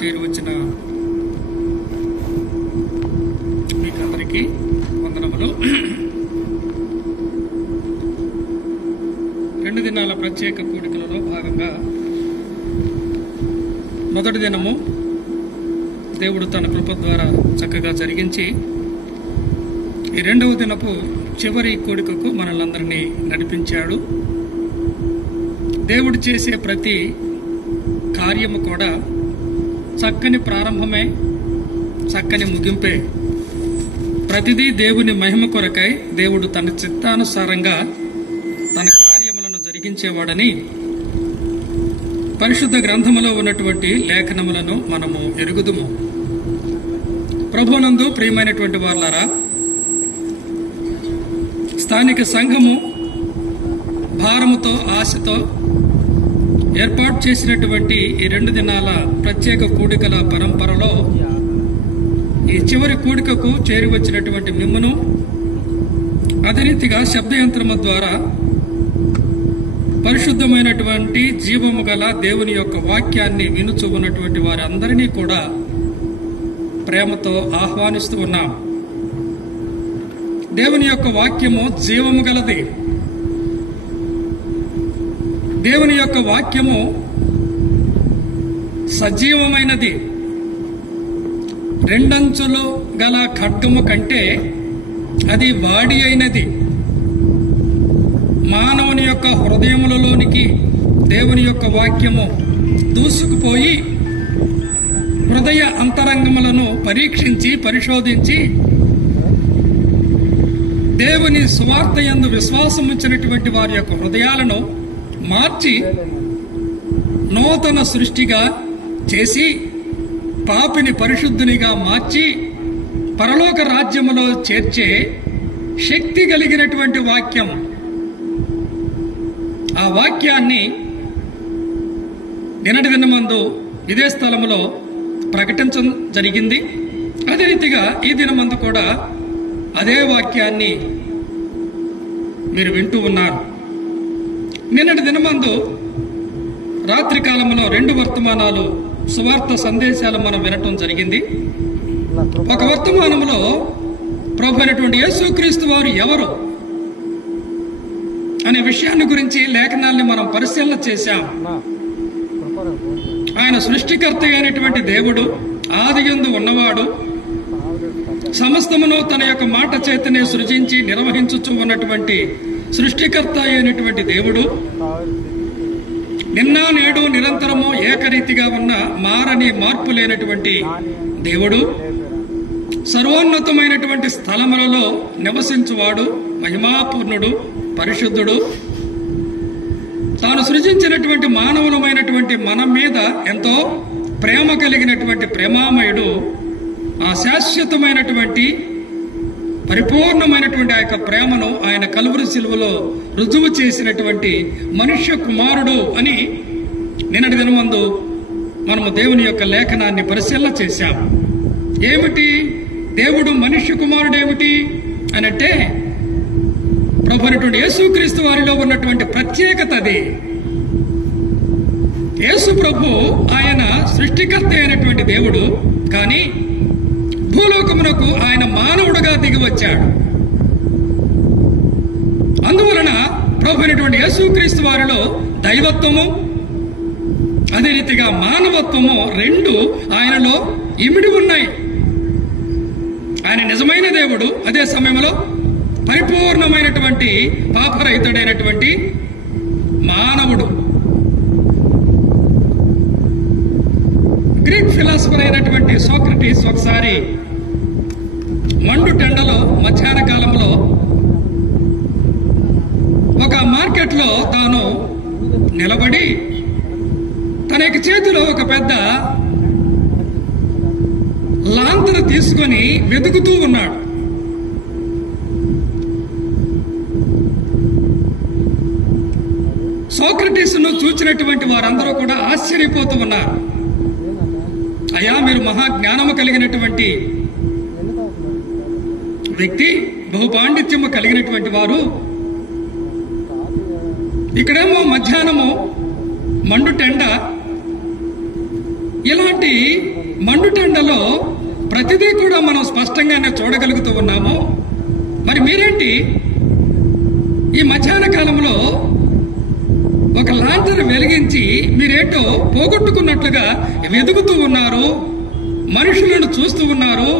చేరువచ్చిన మీకందరికీ వందనములు. 2 దినాల ప్రత్యేక కూడికలలో భాగంగా మొదటి దినము దేవుడు తన కృప ద్వారా చక్కగా జరిగించి, ఈ 2వ దినపు చివరి కూడికకు మనల్ని నడిపించాడు. దేవుడు చేసే ప్రతి కార్యము కూడా చక్కని ప్రారంభమే, చక్కని ముగింపే. ప్రతిదీ దేవుని మహిమ కొరకై దేవుడు తన చిత్తానుసారంగా తన కార్యములను జరిగించేవాడని పరిశుద్ధ గ్రంథములో ఉన్నటువంటి లేఖనములను మనము ఎరుగుదుము. ప్రభువునందు ప్రియమైనటువంటి వారులారా, స్థానిక సంఘము భారముతో ఆశతో ఏర్పాటు చేసినటువంటి ఈ 2 దినాల ప్రత్యేక కూడికల పరంపరలో ఈ చివరి కూడికకు చేరివచ్చినటువంటి మిమ్మును, అదే రీతిగా శబ్దయంత్రము ద్వారా పరిశుద్ధమైనటువంటి జీవము గల దేవుని యొక్క వాక్యాన్ని వినుచు ఉన్నటువంటి వారందరినీ కూడా ప్రేమతో ఆహ్వానిస్తూ ఉన్నాం. దేవుని యొక్క వాక్యము జీవము గలది. దేవుని యొక్క వాక్యము సజీవమైనది. 2 అంచులు గల ఖడ్గము కంటే అది వాడి అయినది. మానవుని యొక్క హృదయములలోనికి దేవుని యొక్క వాక్యము దూసుకుపోయి హృదయ అంతరంగములను పరీక్షించి పరిశోధించి దేవుని సువార్త యందు విశ్వాసముంచినటువంటి వారి యొక్క హృదయాలను మార్చి నూతన సృష్టిగా చేసి పాపిని పరిశుద్ధునిగా మార్చి పరలోక రాజ్యములో చేర్చే శక్తి కలిగినటువంటి వాక్యం. ఆ వాక్యాన్ని నిన్నటి దినమందు ఇదే స్థలములో ప్రకటించడం జరిగింది. అదే రీతిగా ఈ దినమందు కూడా అదే వాక్యాన్ని మీరు వింటూ ఉన్నారు. నిన్నటి దినమందు రాత్రి కాలంలో 2 వర్తమానాలు సువార్త సందేశాలు మనం వినటం జరిగింది. ఒక వర్తమానంలో ప్రభు అయినటువంటి యేసుక్రీస్తు వారు ఎవరు అనే విషయాన్ని గురించి లేఖనాల్ని మనం పరిశీలన చేశాం. ఆయన సృష్టికర్త అయినటువంటి దేవుడు, ఆదియందు ఉన్నవాడు, సమస్తమును తన యొక్క మాట చేతనే సృజించి నిర్వహించుచూ ఉన్నటువంటి సృష్టికర్త అయినటువంటి దేవుడు, నిన్న నేడు నిరంతరము ఏకరీతిగా ఉన్న మారని మార్పు లేనటువంటి దేవుడు, సర్వోన్నతమైనటువంటి స్థలములలో నివసించువాడు, మహిమాపూర్ణుడు, పరిశుద్ధుడు, తాను సృజించినటువంటి మానవులమైనటువంటి మన మీద ఎంతో ప్రేమ కలిగినటువంటి ప్రేమామయుడు, ఆ శాశ్వతమైనటువంటి పరిపూర్ణమైనటువంటి ఆ యొక్క ప్రేమను ఆయన కలువరి శిలువలో రుజువు చేసినటువంటి మనుష్య కుమారుడు అని నిన్నటి దినమందు మనము దేవుని యొక్క లేఖనాన్ని పరిశీలన చేశాం. ఏమిటి దేవుడు మనుష్య కుమారుడు ఏమిటి అని అంటే, ప్రభు అయినటువంటి యేసుక్రీస్తు వారిలో ఉన్నటువంటి ప్రత్యేకత అది. యేసు ప్రభు ఆయన సృష్టికర్త అయినటువంటి దేవుడు, కానీ భూలోకమునకు ఆయన మానవుడుగా దిగి వచ్చాడు. అందువలన ప్రభు అయినటువంటి యేసుక్రీస్తు వారిలో దైవత్వము, అదే రీతిగా మానవత్వము 2 ఆయనలో ఇమిడి ఉన్నాయి. ఆయన నిజమైన దేవుడు, అదే సమయంలో పరిపూర్ణమైనటువంటి పాపరహితుడైనటువంటి మానవుడు. గ్రీక్ ఫిలాసఫర్ అయినటువంటి సోక్రటీస్ ఒకసారి మండు టెండలో మధ్యాహ్న కాలంలో ఒక మార్కెట్లో తాను నిలబడి తన యొక్క చేతిలో ఒక పెద్ద లాంతరు తీసుకొని వెతుకుతూ ఉన్నాడు. సోక్రటీస్ను చూచినటువంటి వారందరూ కూడా ఆశ్చర్యపోతూ ఉన్నారు. అయ్యా, మీరు మహాజ్ఞానము కలిగినటువంటి వ్యక్తి, బహుపాండిత్యము కలిగినటువంటి వారు, ఇక్కడేమో మధ్యాహ్నము మండు టెండ, ఇలాంటి మండుటెండలో ప్రతిదీ కూడా మనం స్పష్టంగానే చూడగలుగుతూ ఉన్నాము. మరి మీరేంటి ఈ మధ్యాహ్న కాలంలో ఒక లాంతర్ వెలిగించి మీరేంటో పోగొట్టుకున్నట్లుగా వెతుకుతూ ఉన్నారు, మనుషులను చూస్తూ ఉన్నారు.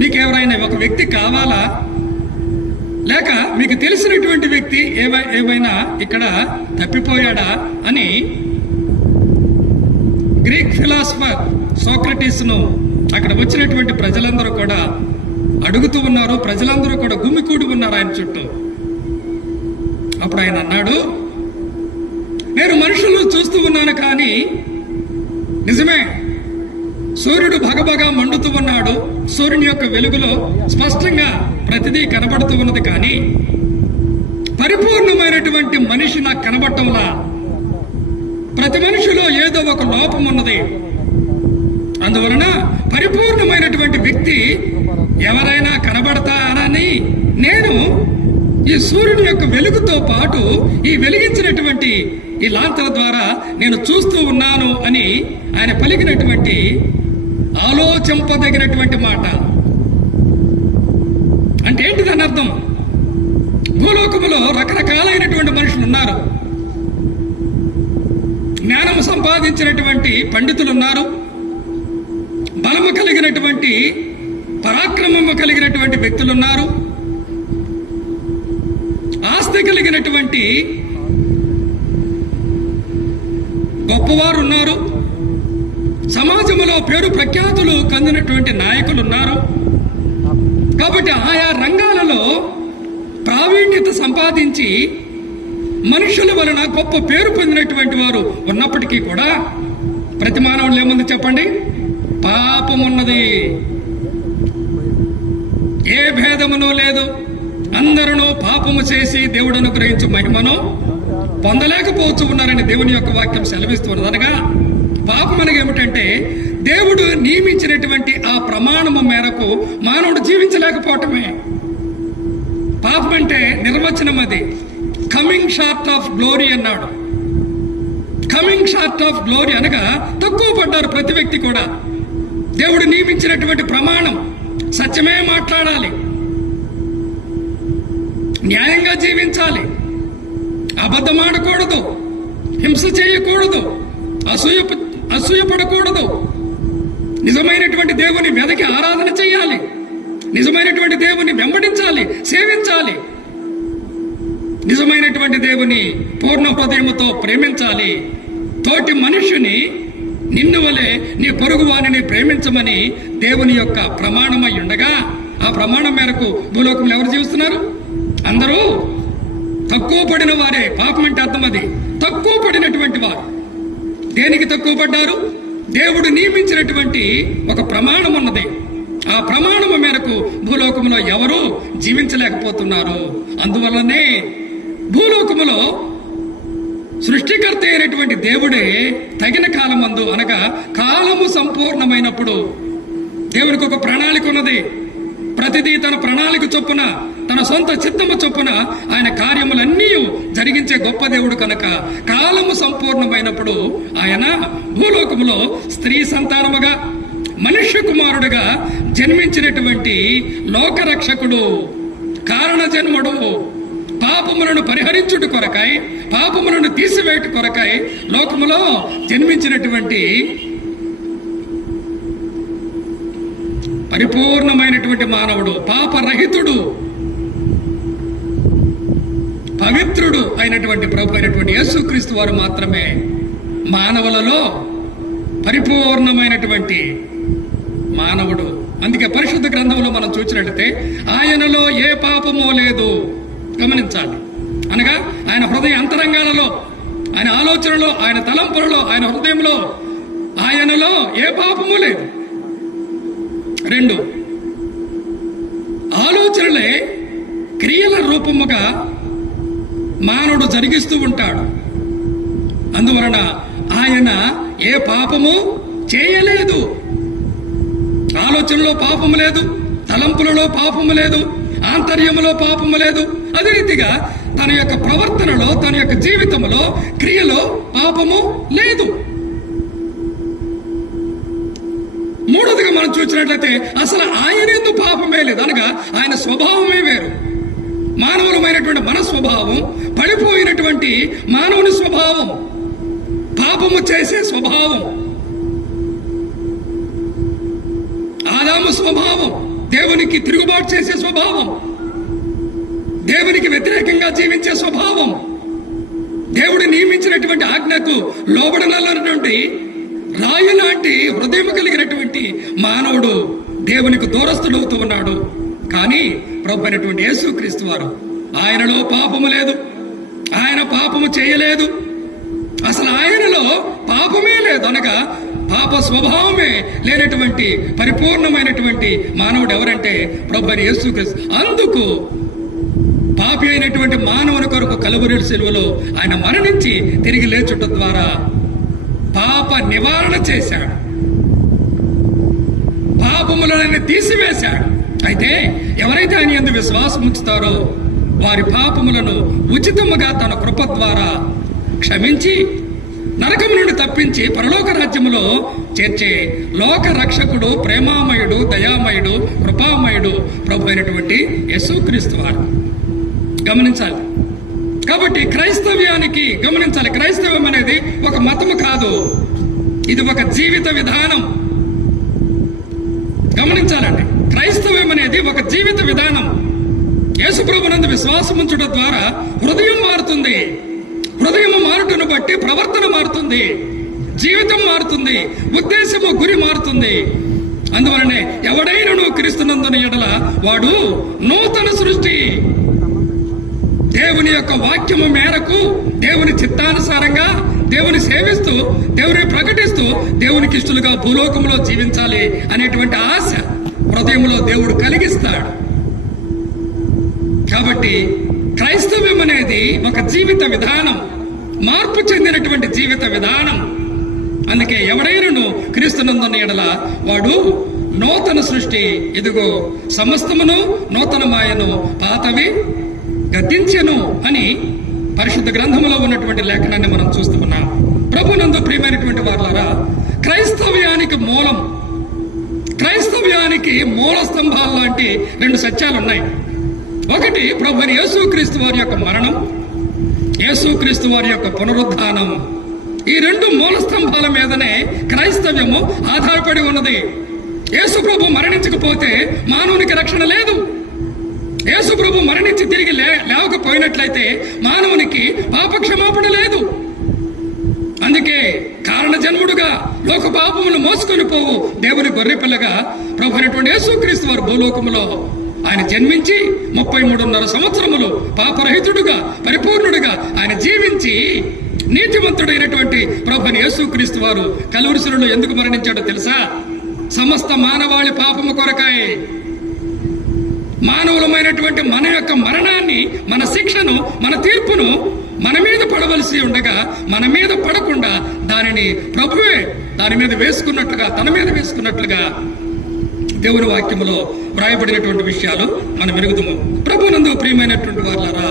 మీకెవరైనా ఒక వ్యక్తి కావాలా, లేక మీకు తెలిసినటువంటి వ్యక్తి ఏమైనా ఇక్కడ తప్పిపోయాడా అని గ్రీక్ ఫిలాసఫర్ సోక్రటీస్ ను అక్కడ వచ్చినటువంటి ప్రజలందరూ కూడా అడుగుతూ ఉన్నారు. ప్రజలందరూ కూడా గుమికూడి ఉన్నారు ఆయన చుట్టూ. అప్పుడు ఆయన అన్నాడు, నేను మనుషులను చూస్తూ ఉన్నాను, కానీ నిజమే సూర్యుడు భగభగా మండుతూ ఉన్నాడు, సూర్యుని యొక్క వెలుగులో స్పష్టంగా ప్రతిదీ కనబడుతూ ఉన్నది, కానీ పరిపూర్ణమైనటువంటి మనిషి నాకు కనబడటంలా. ప్రతి మనిషిలో ఏదో ఒక లోపం ఉన్నది. అందువలన పరిపూర్ణమైనటువంటి వ్యక్తి ఎవరైనా కనబడతారని నేను ఈ సూర్యుని యొక్క వెలుగుతో పాటు ఈ వెలిగించినటువంటి ఈ లాంతర ద్వారా నేను చూస్తూ ఉన్నాను అని ఆయన పలికినటువంటి ఆలోచింపదగినటువంటి మాట. అంటే ఏంటి దాని అర్థం? భూలోకములో రకరకాలైనటువంటి మనుషులు ఉన్నారు. జ్ఞానము సంపాదించినటువంటి పండితులు ఉన్నారు, బలము కలిగినటువంటి పరాక్రమము కలిగినటువంటి వ్యక్తులున్నారు, ఆస్తి కలిగినటువంటి గొప్పవారు ఉన్నారు, సమాజంలో పేరు ప్రఖ్యాతులు కందినటువంటి నాయకులు ఉన్నారు. కాబట్టి ఆయా రంగాలలో ప్రావీణ్యత సంపాదించి మనుషుల వలన గొప్ప పేరు పొందినటువంటి వారు ఉన్నప్పటికీ కూడా ప్రతి మానవుడు ఏముంది చెప్పండి? పాపమున్నది. ఏ భేదమునూ లేదు. అందరూ పాపము చేసి దేవుడు అనుగ్రహించు మహిమను పొందలేకపోతూ ఉన్నారని దేవుని యొక్క వాక్యం సెలవిస్తున్నది. అనగా పాపం అనగా ఏమిటంటే దేవుడు నియమించినటువంటి ఆ ప్రమాణము మేరకు మానవుడు జీవించలేకపోవటమే. పాపం అంటే నిర్వచనం అది. కమింగ్ షార్ట్ ఆఫ్ గ్లోరీ అన్నాడు. కమింగ్ షార్ట్ ఆఫ్ గ్లోరీ అనగా తక్కువ పడ్డారు ప్రతి వ్యక్తి కూడా. దేవుడు నియమించినటువంటి ప్రమాణం సత్యమే మాట్లాడాలి, న్యాయంగా జీవించాలి, అబద్ధం ఆడకూడదు, హింస చేయకూడదు, అసూయపడకూడదు, నిజమైనటువంటి దేవుని వెదకి ఆరాధన చేయాలి, నిజమైనటువంటి దేవుని వెంబడించాలి, సేవించాలి, నిజమైనటువంటి దేవుని పూర్ణ హృదయముతో ప్రేమించాలి, తోటి మనుష్యుని నిన్ను వలె నీ పొరుగు వారిని ప్రేమించమని దేవుని యొక్క ప్రమాణమై ఉండగా ఆ ప్రమాణం మేరకు భూలోకంలో ఎవరు జీవిస్తున్నారు? అందరూ తక్కువ పడిన వారే. పాపం అంటే అర్థం అది, తక్కువ పడినటువంటి వారు. దేనికి తక్కువ పడ్డారు? దేవుడు నియమించినటువంటి ఒక ప్రమాణం ఉన్నది. ఆ ప్రమాణము మేరకు భూలోకములో ఎవరూ జీవించలేకపోతున్నారు. అందువల్లనే భూలోకములో సృష్టికర్త అయినటువంటి దేవుడే తగిన కాలమందు అనగా కాలము సంపూర్ణమైనప్పుడు దేవునికి ఒక ప్రణాళిక ఉన్నది. ప్రతిదీ తన ప్రణాళిక చొప్పున, తన సొంత చిత్తము చొప్పున ఆయన కార్యములన్నీ జరిగించే గొప్ప దేవుడు కనుక కాలము సంపూర్ణమైనప్పుడు ఆయన భూలోకములో స్త్రీ సంతానముగా మనుష్య కుమారుడుగా జన్మించినటువంటి లోకరక్షకుడు, కారణ జన్ముడు, పాపములను పరిహరించుట కొరకై, పాపములను తీసివేయట కొరకై లోకములో జన్మించినటువంటి పరిపూర్ణమైనటువంటి మానవుడు, పాపరహితుడు, పవిత్రుడు అయినటువంటి ప్రభు అయినటువంటి యేసుక్రీస్తు వారు మాత్రమే మానవులలో పరిపూర్ణమైనటువంటి మానవుడు. అందుకే పరిశుద్ధ గ్రంథంలో మనం చూసినట్లయితే ఆయనలో ఏ పాపమో లేదు. గమనించాలి. అనగా ఆయన హృదయ అంతరంగాలలో, ఆయన ఆలోచనలో, ఆయన తలంపులలో, ఆయన హృదయంలో ఆయనలో ఏ పాపము లేదు. 2, ఆలోచనలే క్రియల రూపముగా మానవుడు జరిగిస్తూ ఉంటాడు. అందువలన ఆయన ఏ పాపము చేయలేదు. ఆలోచనలో పాపము లేదు, తలంపులలో పాపము లేదు, ఆంతర్యములో పాపము లేదు. అదే రీతిగా తన యొక్క ప్రవర్తనలో, తన యొక్క జీవితంలో, క్రియలో పాపము లేదు. మూడోదిగా మనం చూసినట్లయితే అసలు ఆయన ఎందుకు పాపమే లేదు, అనగా ఆయన స్వభావమే వేరు. మానవులమైనటువంటి మన స్వభావం పడిపోయినటువంటి మానవుని స్వభావం, పాపము చేసే స్వభావం. ఆదాము స్వభావం దేవునికి తిరుగుబాటు చేసే స్వభావం, దేవునికి వ్యతిరేకంగా జీవించే స్వభావం, దేవుడు నియమించినటువంటి ఆజ్ఞకు లోబడనటువంటి రాయి లాంటి హృదయం కలిగినటువంటి మానవుడు దేవునికి దూరస్తుడవుతూ ఉన్నాడు. కానీ ప్రభు అయినటువంటి యేసుక్రీస్తు వారు, ఆయనలో పాపము లేదు, ఆయన పాపము చేయలేదు, అసలు ఆయనలో పాపమే లేదు, అనగా పాప స్వభావమే లేనటువంటి పరిపూర్ణమైనటువంటి మానవుడు ఎవరంటే ప్రభు అయిన యేసుక్రీస్తు. అందుకు పాపి అయినటువంటి మానవుని కొరకు కలువరి శిలువలో ఆయన మరణించి తిరిగి లేచుట ద్వారా పాప నివారణ చేశాడు, పాపములను తీసివేశాడు. అయితే ఎవరైతే ఆయన యందు విశ్వాసం ఉంచుతారో వారి పాపములను ఉచితముగా తన కృప ద్వారా క్షమించి నరకము నుండి తప్పించి పరలోక రాజ్యములో చేర్చే లోక రక్షకుడు, ప్రేమామయుడు, దయామయుడు, కృపామయుడు ప్రభు అయినటువంటి యేసుక్రీస్తు వారు. గమనించాలి. కాబట్టి క్రైస్తవ్యానికి గమనించాలి, క్రైస్తవం అనేది ఒక మతము కాదు, ఇది ఒక జీవిత విధానం. గమనించాలండి, క్రైస్తవం అనేది ఒక జీవిత విధానం. యేసుప్రభునందు విశ్వాసం ఉంచడం ద్వారా హృదయం మారుతుంది, హృదయం మారుటను బట్టి ప్రవర్తన మారుతుంది, జీవితం మారుతుంది, ఉద్దేశము గురి మారుతుంది. అందువలనే ఎవడైనను క్రీస్తునందున ఎడల వాడు నూతన సృష్టి. దేవుని యొక్క వాక్యము మేరకు దేవుని చిత్తానుసారంగా దేవుని సేవిస్తూ దేవుని ప్రకటిస్తూ దేవునికి ఇష్టలుగా భూలోకంలో జీవించాలి అనేటువంటి ఆశ హృదయంలో దేవుడు కలిగిస్తాడు. కాబట్టి క్రైస్తవ్యం అనేది ఒక జీవిత విధానం, మార్పు చెందినటువంటి జీవిత విధానం. అందుకే ఎవడైనను క్రీస్తునందున ఎడల వాడు నూతన సృష్టి. ఇదిగో సమస్తమును నూతనమాయను, పాతవి గతించెను అని పరిశుద్ధ గ్రంథములో ఉన్నటువంటి లేఖనాన్ని మనం చూస్తూ ఉన్నాం. ప్రభునందు ప్రియమైనటువంటి వారులారా, క్రైస్తవ్యానికి మూలం, క్రైస్తవ్యానికి మూల స్తంభాలు లాంటి రెండు సత్యాలు ఉన్నాయి. ఒకటి ప్రభు యేసుక్రీస్తు వారి యొక్క మరణం, యేసుక్రీస్తు వారి యొక్క పునరుద్ధానం. ఈ రెండు మూల స్తంభాల మీదనే క్రైస్తవ్యము ఆధారపడి ఉన్నది. యేసు ప్రభు మరణించకపోతే మానవునికి రక్షణ లేదు. యేసు ప్రభు మరణించి తిరిగి లేవకపోయినట్లయితే మానవునికి పాపక్షమాపణ లేదు. అందుకే కారణ జన్ముడుగా లోక పాపములు మోసుకొని పోవు దేవుని గొర్రెపిల్లగా ప్రభు అయినటువంటి యేసుక్రీస్తు వారు భూలోకములో ఆయన జన్మించి 33.5 సంవత్సరములు పాపరహితుడుగా పరిపూర్ణుడుగా ఆయన జీవించి నీతిమంతుడైనటువంటి ప్రభు యేసుక్రీస్తు వారు కలువరి శిలువలో ఎందుకు మరణించాడో తెలుసా? సమస్త మానవాళి పాపము కొరకై. మానవులమైనటువంటి మన యొక్క మరణాన్ని, మన శిక్షను, మన తీర్పును మన మీద పడవలసి ఉండగా మన మీద పడకుండా దానిని ప్రభువే దాని మీద వేసుకున్నట్లుగా, తన మీద వేసుకున్నట్లుగా దేవుని వాక్యములో వ్రాయబడినటువంటి విషయాలు మనం ఎరుగుదాము. ప్రభునందు ప్రియమైనటువంటి వారులారా,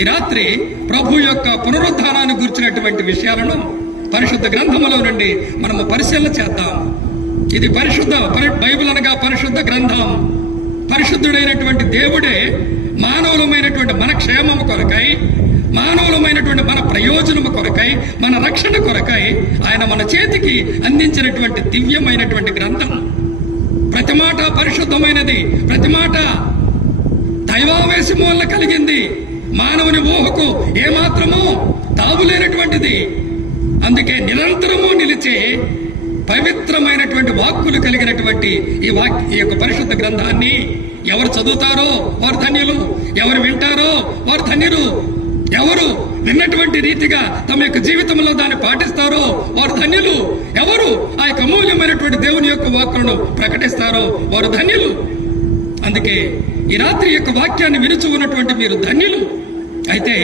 ఈ రాత్రి ప్రభు యొక్క పునరుద్ధానాన్ని గురించినటువంటి విషయాలను పరిశుద్ధ గ్రంథములో నుండి మనము పరిశీలన చేద్దాం. ఇది పరిశుద్ధ బైబిల్ అనగా పరిశుద్ధ గ్రంథం. పరిశుద్ధుడైనటువంటి దేవుడే మానవులమైనటువంటి మన క్షేమము కొరకై, మానవులమైనటువంటి మన ప్రయోజనము కొరకై, మన రక్షణ కొరకై ఆయన మన చేతికి అందించినటువంటి దివ్యమైనటువంటి గ్రంథం. ప్రతి మాట పరిశుద్ధమైనది, ప్రతి మాట దైవావేశము వల్ల కలిగింది, మానవుని ఊహకు ఏమాత్రము తావులేనటువంటిది. అందుకే నిరంతరము నిలిచే పవిత్రమైనటువంటి వాక్కులు కలిగినటువంటి ఈ యొక్క పరిశుద్ధ గ్రంథాన్ని ఎవరు చదువుతారో వారు ధన్యులు, ఎవరు వింటారో వారు ధన్యులు, ఎవరు విన్నటువంటి రీతిగా తమ యొక్క జీవితంలో దాన్ని పాటిస్తారో వారు ధన్యులు, ఎవరు ఆ యొక్క అమూల్యమైనటువంటి దేవుని యొక్క వాక్కులను ప్రకటిస్తారో వారు ధన్యులు. అందుకే ఈ రాత్రి యొక్క వాక్యాన్ని వినుచు ఉన్నటువంటి మీరు ధన్యులు. అయితే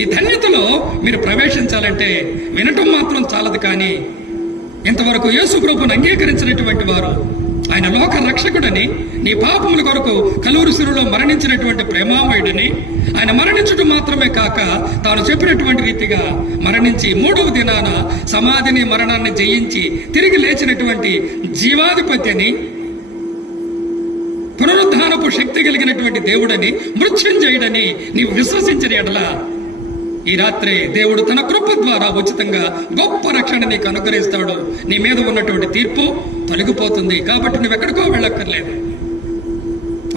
ఈ ధన్యతలో మీరు ప్రవేశించాలంటే వినటం మాత్రం చాలదు, కానీ ఇంతవరకు యేసు ప్రభువును అంగీకరించినటువంటి వారు, ఆయన లోక రక్షకుడని, నీ పాపముల కొరకు కలువరి శిలువలో మరణించినటువంటి ప్రేమామయుడని, ఆయన మరణించడం మాత్రమే కాక తాను చెప్పినటువంటి రీతిగా మరణించి 3వ దినాన సమాధిని మరణాన్ని జయించి తిరిగి లేచినటువంటి జీవాధిపతి అని, పునరుద్ధానపు శక్తి కలిగినటువంటి దేవుడని, మృత్యుంజయుడని నీవు విశ్వసించిన ఎడల ఈ రాత్రి దేవుడు తన కృప ద్వారా ఉచితంగా గొప్ప రక్షణ నీకు అనుగ్రహిస్తాడు. నీ మీద ఉన్నటువంటి తీర్పు తొలగిపోతుంది. కాబట్టి నువ్వెక్కడికో వెళ్ళక్కర్లేదు.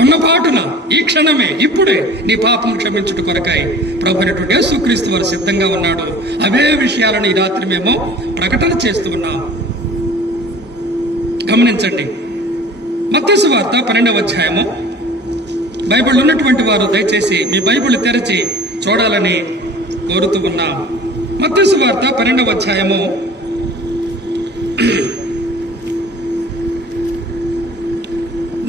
ఉన్న పాటున ఈ క్షణమే ఇప్పుడే నీ పాపం క్షమించుట కొరకాయి ప్రభువైనటువంటి యేసుక్రీస్తు వారు సిద్ధంగా ఉన్నాడు. అవే విషయాలను ఈ రాత్రి మేము ప్రకటన చేస్తూ ఉన్నాం. గమనించండి, మత్తయి సువార్త 12వ అధ్యాయము. బైబిల్ ఉన్నటువంటి వారు దయచేసి మీ బైబిల్ తెరచి చూడాలని కోరుతూ ఉన్నాం. మత్తయి సువార్త 12వ అధ్యాయము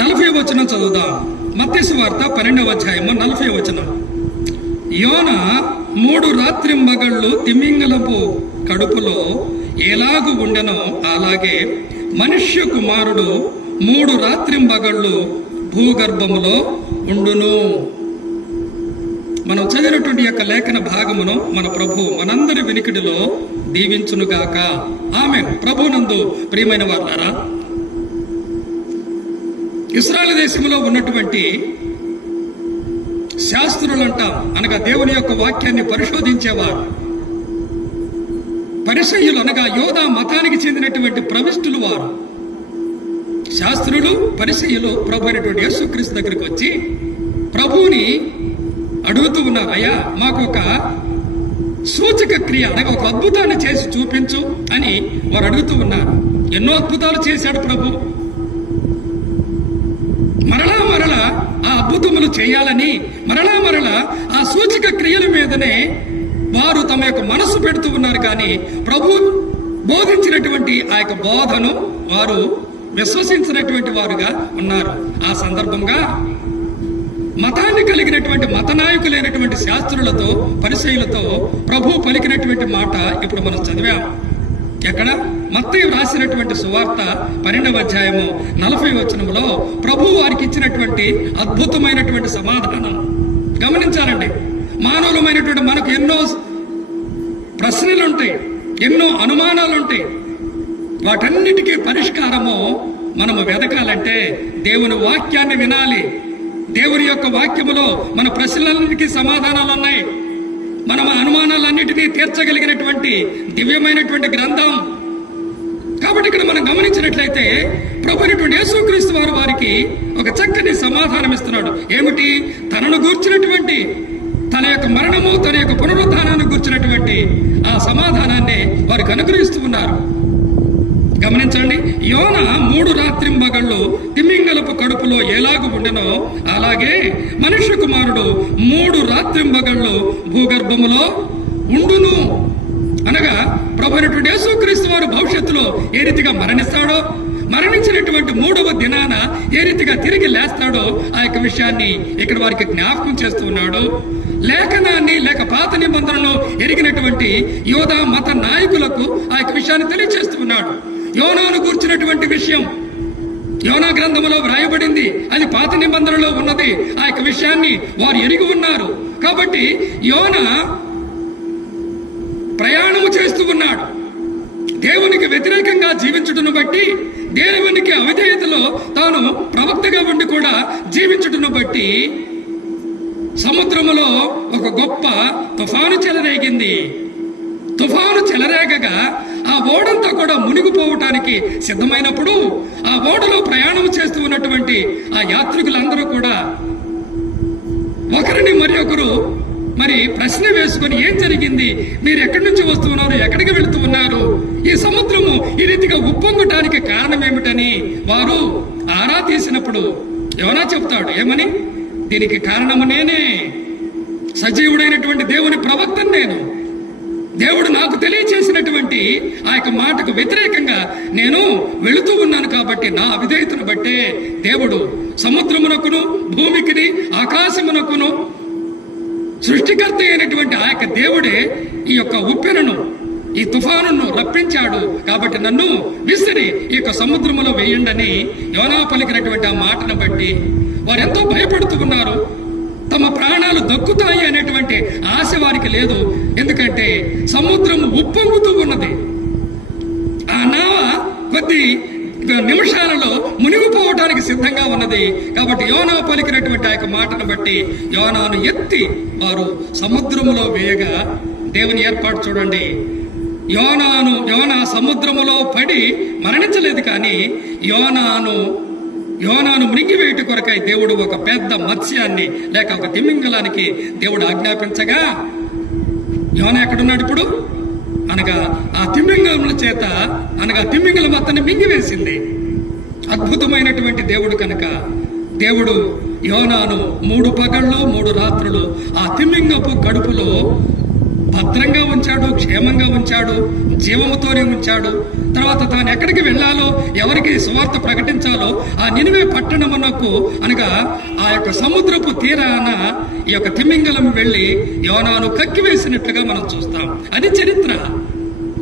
40వ వచనం చదువుదాం. మత్తయి సువార్త 12వ అధ్యాయము 40వ వచనం. యోనా 3 రాత్రింబగళ్ళు తిమింగలపు కడుపులో ఎలాగు ఉండెనో అలాగే మనుష్య కుమారుడు 3 రాత్రింబగళ్ళు భూగర్భములో ఉండును. మనం చదివినటువంటి యొక్క లేఖన భాగమును మన ప్రభు మనందరి వినికిడిలో దీవించునుగాక. ఆమేన్. ప్రభునందు ప్రియమైన వారులారా, ఇశ్రాయేలు దేశంలో ఉన్నటువంటి శాస్త్రులంటాం, అనగా దేవుని యొక్క వాక్యాన్ని పరిశోధించేవారు, పరిసయ్యులు అనగా యోధా మతానికి చెందినటువంటి ప్రవిష్టులు వారు. శాస్త్రులు, పరిసయ్యులు ప్రభు అయినటువంటి యేసుక్రీస్తు దగ్గరికి వచ్చి ప్రభువుని అడుగుతూ ఉన్నారు, అయ్యా మాకు ఒక సూచక క్రియ అనగా ఒక అద్భుతాన్ని చేసి చూపించు అని వారు అడుగుతూ ఉన్నారు. ఎన్నో అద్భుతాలు చేశాడు ప్రభు. మరలా మరలా ఆ అద్భుతములు చేయాలని, మరలా మరలా ఆ సూచక క్రియల మీదనే వారు తమ యొక్క మనసు పెడుతూ ఉన్నారు. కానీ ప్రభు బోధించినటువంటి ఆ యొక్క బోధను వారు విశ్వసించినటువంటి వారుగా ఉన్నారు. ఆ సందర్భంగా మతాన్ని కలిగినటువంటి మత నాయకులైనటువంటి శాస్త్రులతో, పరిసయ్యులతో ప్రభు పలికినటువంటి మాట ఇప్పుడు మనం చదివాం. ఎక్కడ? మత్తయి రాసినటువంటి సువార్త 12వ అధ్యాయము 40వ వచనంలో ప్రభు వారికి ఇచ్చినటువంటి అద్భుతమైనటువంటి సమాధానం గమనించాలండి. మానవులమైనటువంటి మనకు ఎన్నో ప్రశ్నలు ఉంటాయి, ఎన్నో అనుమానాలు ఉంటాయి. వాటన్నిటికీ పరిష్కారము మనము వెదకాలంటే దేవుని వాక్యాన్ని వినాలి. దేవుని యొక్క వాక్యములో మన ప్రశ్నలన్నిటికీ సమాధానాలు ఉన్నాయి. మన అనుమానాలన్నిటినీ తీర్చగలిగినటువంటి దివ్యమైనటువంటి గ్రంథం. కాబట్టి ఇక్కడ మనం గమనించినట్లయితే ప్రభువైనటువంటి యేసుక్రీస్తు వారు వారికి ఒక చక్కని సమాధానం ఇస్తున్నాడు. ఏమిటి? తనను గూర్చినటువంటి, తన యొక్క మరణము, తన యొక్క పునరుద్ధానాన్ని గూర్చినటువంటి ఆ సమాధానాన్ని వారికి అనుగ్రహిస్తూ ఉన్నారు. గమనించండి, యోన 3 రాత్రింబగళ్ళు తిమింగలపు కడుపులో ఎలాగు ఉండెనో అలాగే మనుష్య కుమారుడు 3 రాత్రింబగళ్ళు భూగర్భములో ఉండును. అనగా ప్రభువైనటువంటి యేసుక్రీస్తు వారు భవిష్యత్తులో ఏ రీతిగా మరణిస్తాడో, మరణించినటువంటి 3వ దినాన ఏ రీతిగా తిరిగి లేస్తాడో ఆ యొక్క విషయాన్ని ఇక్కడ వారికి జ్ఞాపకం చేస్తూ ఉన్నాడు. లేఖనాన్ని లేక పాత నిబంధనలో ఎరిగినటువంటి యోధా మత నాయకులకు ఆ యొక్క విషయాన్ని తెలియజేస్తూ ఉన్నాడు. యోనాను కూర్చున్నటువంటి విషయం యోనా గ్రంథములో వ్రాయబడింది. అది పాత నిబంధనలో ఉన్నది. ఆ యొక్క విషయాన్ని వారు ఎరిగి ఉన్నారు. కాబట్టి యోనా ప్రయాణము చేస్తూ ఉన్నాడు. దేవునికి వ్యతిరేకంగా జీవించుటను బట్టి, దేవునికి అవిధేయతలో తాను ప్రవక్తగా ఉండి కూడా జీవించుటను బట్టి సముద్రములో ఒక గొప్ప తుఫాను చెలరేగింది. తుఫాను చెలరేగగా ఆ ఓడంతా కూడా మునిగిపోవటానికి సిద్ధమైనప్పుడు ఆ ఓడలో ప్రయాణం చేస్తూ ఉన్నటువంటి ఆ యాత్రికులందరూ కూడా ఒకరిని మరి ఒకరు ప్రశ్న వేసుకొని, ఏం జరిగింది? మీరు ఎక్కడి నుంచి వస్తున్నారు? ఎక్కడికి వెళుతూ ఉన్నారు? ఈ సముద్రము ఈ రీతిగా ఉప్పొంగటానికి కారణం ఏమిటని వారు ఆరా తీసినప్పుడు యోనా చెప్తాడు, ఏమని? దీనికి కారణము నేనే, సజీవుడైనటువంటి దేవుని ప్రవక్తను నేను. దేవుడు నాకు తెలియచేసినటువంటి ఆ యొక్క మాటకు వ్యతిరేకంగా నేను వెళుతూ ఉన్నాను. కాబట్టి నా అవిధేయతను బట్టే దేవుడు సముద్రమునకును, భూమికిని, ఆకాశమునకును సృష్టికర్త అయినటువంటి ఆ యొక్క దేవుడే ఈ యొక్క ఉప్పెనను, ఈ తుఫానును రప్పించాడు, కాబట్టి నన్ను విసిరి ఈ యొక్క సముద్రములో వేయండని యోనా పలికినటువంటి ఆ మాటను బట్టి వారెంతో భయపడుతూ ఉన్నారు. తమ ప్రాణాలు దక్కుతాయి అనేటువంటి ఆశ వారికి లేదు. ఎందుకంటే సముద్రము ఉప్పొంగుతూ ఉన్నది. ఆ నావ కొద్ది నిమిషాలలో మునిగిపోవటానికి సిద్ధంగా ఉన్నది. కాబట్టి యోనా పలికినటువంటి ఆ యొక్క మాటను బట్టి యోనాను ఎత్తి వారు సముద్రములో వేయగా దేవుని ఏర్పాటు చూడండి. యోనా సముద్రములో పడి మరణించలేదు, కానీ యోనాను మృంగివేయుట కొరకై దేవుడు ఒక పెద్ద మత్స్యాన్ని లేక ఒక తిమింగలానికి దేవుడు ఆజ్ఞాపించగా యోనా ఎక్కడున్నాడు ఇప్పుడు? అనగా ఆ తిమింగలముల చేత తిమింగలం అతన్ని మింగివేసింది. అద్భుతమైనటువంటి దేవుడు కనుక దేవుడు యోనాను 3 పగళ్ళు 3 రాత్రులు ఆ తిమింగపు కడుపులో భద్రంగా ఉంచాడు, క్షేమంగా ఉంచాడు, జీవముతోనే ఉంచాడు. తర్వాత తాను ఎక్కడికి వెళ్లాలో, ఎవరికి సువార్త ప్రకటించాలో ఆ నినివే పట్టణమునకు అనగా ఆ యొక్క సముద్రపు తీరాన ఈ యొక్క తిమింగలం వెళ్లి యోనాను కక్కివేసినట్లుగా మనం చూస్తాం. అది చరిత్ర.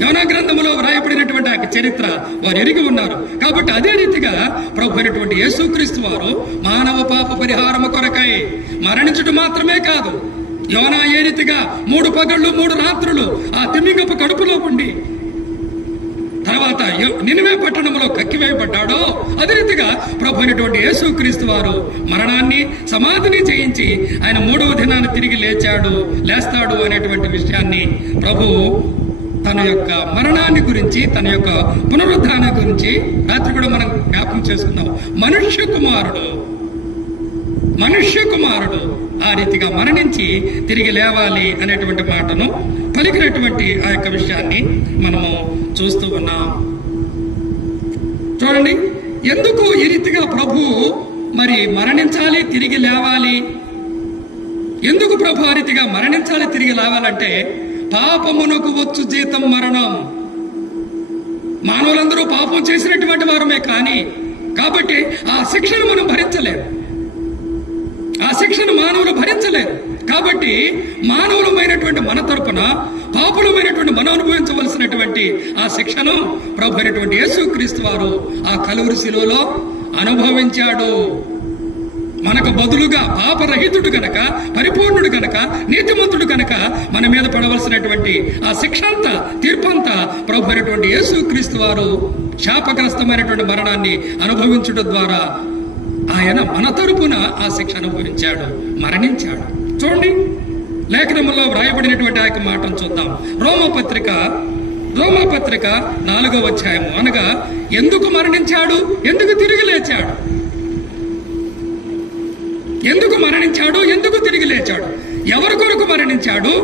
యోనా గ్రంథములో వ్రాయబడినటువంటి ఆ చరిత్ర వారు ఎరిగి ఉన్నారు. కాబట్టి అదే రీతిగా ప్రభు అయినటువంటి యేసుక్రీస్తు వారు మానవ పాప పరిహారము కొరకై మరణించడం మాత్రమే కాదు, యోనా ఏ రీతిగా 3 పగళ్ళు 3 రాత్రులు ఆ తిమింగపు కడుపులో ఉండి తర్వాత నినివే పట్టణంలో కక్కివేయబడ్డాడో అదే రీతిగా ప్రభు అయినటువంటి యేసుక్రీస్తు వారు మరణాన్ని సమాధిని చేయించి ఆయన 3వ దినాన్ని తిరిగి లేస్తాడు అనేటువంటి విషయాన్ని ప్రభు తన యొక్క మరణాన్ని గురించి, తన యొక్క పునరుద్ధానం గురించి రాత్రి కూడా మనం జ్ఞాపకం చేసుకుందాం. మనుష్య కుమారుడు ఆ రీతిగా మరణించి తిరిగి లేవాలి అనేటువంటి మాటను పలికినటువంటి ఆ యొక్క విషయాన్ని మనము చూస్తూ ఉన్నాం. చూడండి, ఎందుకు ఈ రీతిగా ప్రభు మరి మరణించాలి, తిరిగి లేవాలి? ఎందుకు ప్రభు ఆ రీతిగా మరణించాలి, తిరిగి లేవాలంటే పాపమునకు వచ్చు జీతం మరణం. మానవులందరూ పాపం చేసినటువంటి వారమే, కాబట్టి ఆ శిక్షను మనం భరించలేము. ఆ శిక్షను మానవులు భరించలేరు. కాబట్టి మానవులమైనటువంటి మన తరపున పాపులమైనటువంటి మనం అనుభవించవలసినటువంటి ఆ శిక్షను ప్రభు అయినటువంటి యేసుక్రీస్తు వారు ఆ కలువరి శిలువలో అనుభవించాడు. మనకు బదులుగా పాపరహితుడు గనక, పరిపూర్ణుడు గనక, నీతిమంతుడు గనక మన మీద పడవలసినటువంటి ఆ శిక్ష అంతా, తీర్పంతా ప్రభు అయినటువంటి యేసుక్రీస్తు వారు శాపగ్రస్తమైనటువంటి మరణాన్ని అనుభవించడం ద్వారా ఆయన మన తరపున ఆ శిక్ష అనుభవించాడు, మరణించాడు. చూడండి, లేఖనములో వ్రాయబడినటువంటి ఆ యొక్క మాటను చూద్దాం. రోమపత్రిక 4వ అధ్యాయము. అనగా ఎందుకు మరణించాడు, ఎందుకు తిరిగి లేచాడు, ఎందుకు మరణించాడు, ఎందుకు తిరిగి లేచాడు, ఎవరి కొరకు మరణించాడు,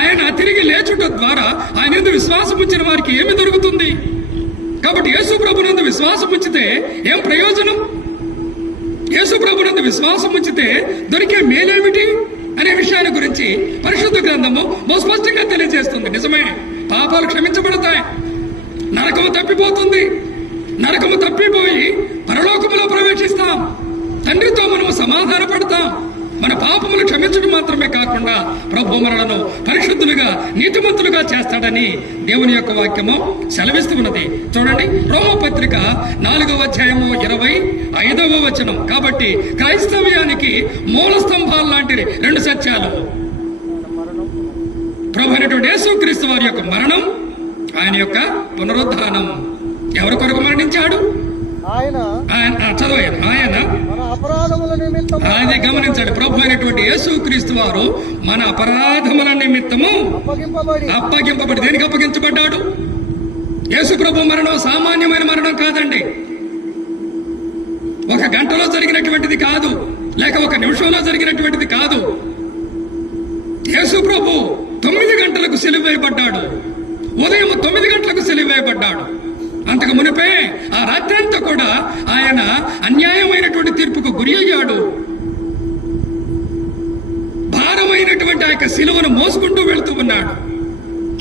ఆయన తిరిగి లేచుట ద్వారా ఆయన యందు విశ్వాసం ఉంచిన వారికి ఏమి దొరుకుతుంది? కాబట్టి యేసు ప్రభునందు విశ్వాసం ఉంచితే ఏం ప్రయోజనం? యేసు ప్రభునందు విశ్వాసం ఉంచితే దొరికే మేలేమిటి అనే విషయాన్ని గురించి పరిశుద్ధ గ్రంథము బహు స్పష్టంగా తెలియజేస్తుంది. నిజమే, పాపాలు క్షమించబడతాయి, నరకము తప్పిపోతుంది. నరకము తప్పిపోయి పరలోకములో ప్రవేశిస్తాం, తండ్రితో మనము సమాధాన పడతాం. మన పాపములు క్షమించడం మాత్రమే కాకుండా ప్రభు మనలను పరిశుద్ధులుగా, నీతిమంతులుగా చేస్తాడని దేవుని యొక్క వాక్యము సెలవిస్తూ ఉన్నది. చూడండి, రోమపత్రిక 4వ అధ్యాయము 25వ వచనం. కాబట్టి క్రైస్తవ్యానికి మూల స్తంభాలు లాంటి 2 సత్యాలు: ప్రభు అయినటువంటి యేసుక్రీస్తు వారి యొక్క మరణం, ఆయన యొక్క పునరుద్ధానం. ఎవరి కొరకు మరణించాడు? ఆయన అది గమనించండి. ప్రభు అయినటువంటి యేసుక్రీస్తు వారు మన అపరాధముల నిమిత్తము అప్పగింపబడి. దేనికి అప్పగించబడ్డాడు? యేసు ప్రభు మరణం సామాన్యమైన మరణం కాదండి. ఒక గంటలో జరిగినటువంటిది కాదు, లేక ఒక నిమిషంలో జరిగినటువంటిది కాదు. యేసు ప్రభు 9 గంటలకు సిలువ వేయబడ్డాడు. ఉదయం 9 గంటలకు సిలువ వేయబడ్డాడు. అంతకు మునిపే ఆ రాత్రి అంతా కూడా ఆయన అన్యాయమైనటువంటి తీర్పుకు గురి అయ్యాడు. భారమైనటువంటి ఆ యొక్క సిలువను మోసుకుంటూ వెళ్తూ ఉన్నాడు.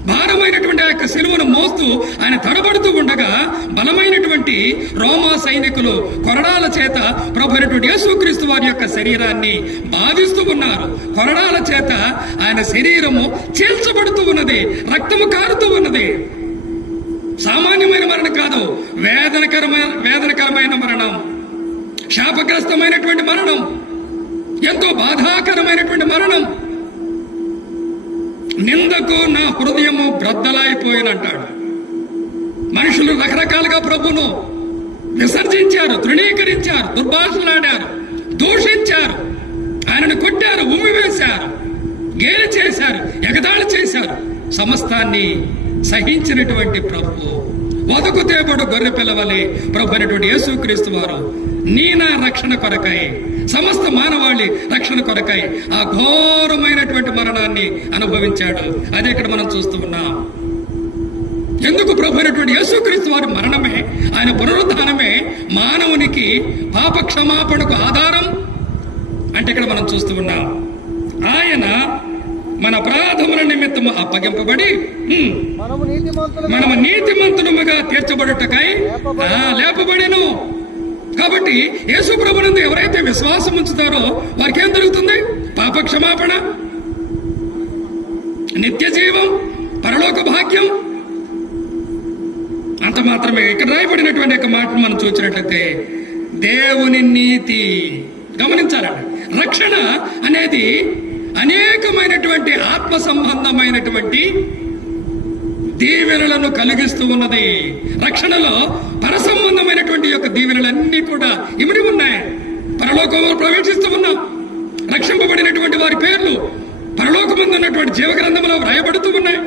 భారమైనటువంటి ఆ యొక్క సిలువను మోస్తూ ఆయన తడబడుతూ ఉండగా బలమైనటువంటి రోమా సైనికులు కొరడాల చేత ప్రభువైనటువంటి యేసుక్రీస్తు వారి యొక్క శరీరాన్ని బాధిస్తూ ఉన్నారు. కొరడాల చేత ఆయన శరీరము చీల్చబడుతూ ఉన్నది, రక్తము కారుతూ ఉన్నది. సామాన్యమైన మరణం కాదు, వేదనకరమైన మరణం, శాపగ్రస్తమైనటువంటి మరణం, ఎంతో బాధాకరమైనటువంటి మరణం. నిందకు నా హృదయము బ్రద్దలైపోయినంటాడు. మనుషులు రకరకాలుగా ప్రభును విసర్జించారు, తృణీకరించారు, దుర్భాషలాడారు, దూషించారు, ఆయనను కొట్టారు, ఉమ్మివేశారు, గేలి చేశారు, ఎగతాళి చేశారు. సమస్తాన్ని సహించినటువంటి ప్రభు, వదకు తేబడు గొర్రె పిల్లవలే ప్రభు అయినటువంటి యేసుక్రీస్తు వారు నీ నా రక్షణ కొరకై, సమస్త మానవాళి రక్షణ కొరకై ఆ ఘోరమైనటువంటి మరణాన్ని అనుభవించాడు. అదే ఇక్కడ మనం చూస్తూ ఉన్నాం. ఎందుకు ప్రభు అయినటువంటి యేసుక్రీస్తు వారి మరణమే, ఆయన పునరుద్ధానమే మానవునికి పాప క్షమాపణకు ఆధారం అంటే ఇక్కడ మనం చూస్తూ ఉన్నాం. ఆయన మన అపరాధముల నిమిత్తము అప్పగింపబడి మనము నీతిమంతులముగా తీర్చబడుటకై లేపబడెను. కాబట్టి యేసు ప్రభునందు ఎవరైతే విశ్వాసం ఉంచుతారో వారికి ఏం జరుగుతుంది? పాప క్షమాపణ, నిత్య జీవం, పరలోక భాగ్యం. అంత మాత్రమే. ఇక్కడ రాయబడినటువంటి ఒక మాటను మనం చూసినట్లయితే దేవుని నీతి. గమనించాలండి, రక్షణ అనేది అనేకమైనటువంటి ఆత్మ సంబంధమైనటువంటి దీవెనలను కలిగిస్తూ ఉన్నది. రక్షణలో పరసంబంధమైనటువంటి యొక్క దీవెనలన్నీ కూడా ఇమిడి ఉన్నాయి. పరలోకంలో ప్రవేశిస్తూ ఉన్నాం. రక్షింపబడినటువంటి వారి పేర్లు పరలోకమందు ఉన్నటువంటి జీవగ్రంథంలో వ్రాయబడుతూ ఉన్నాయి.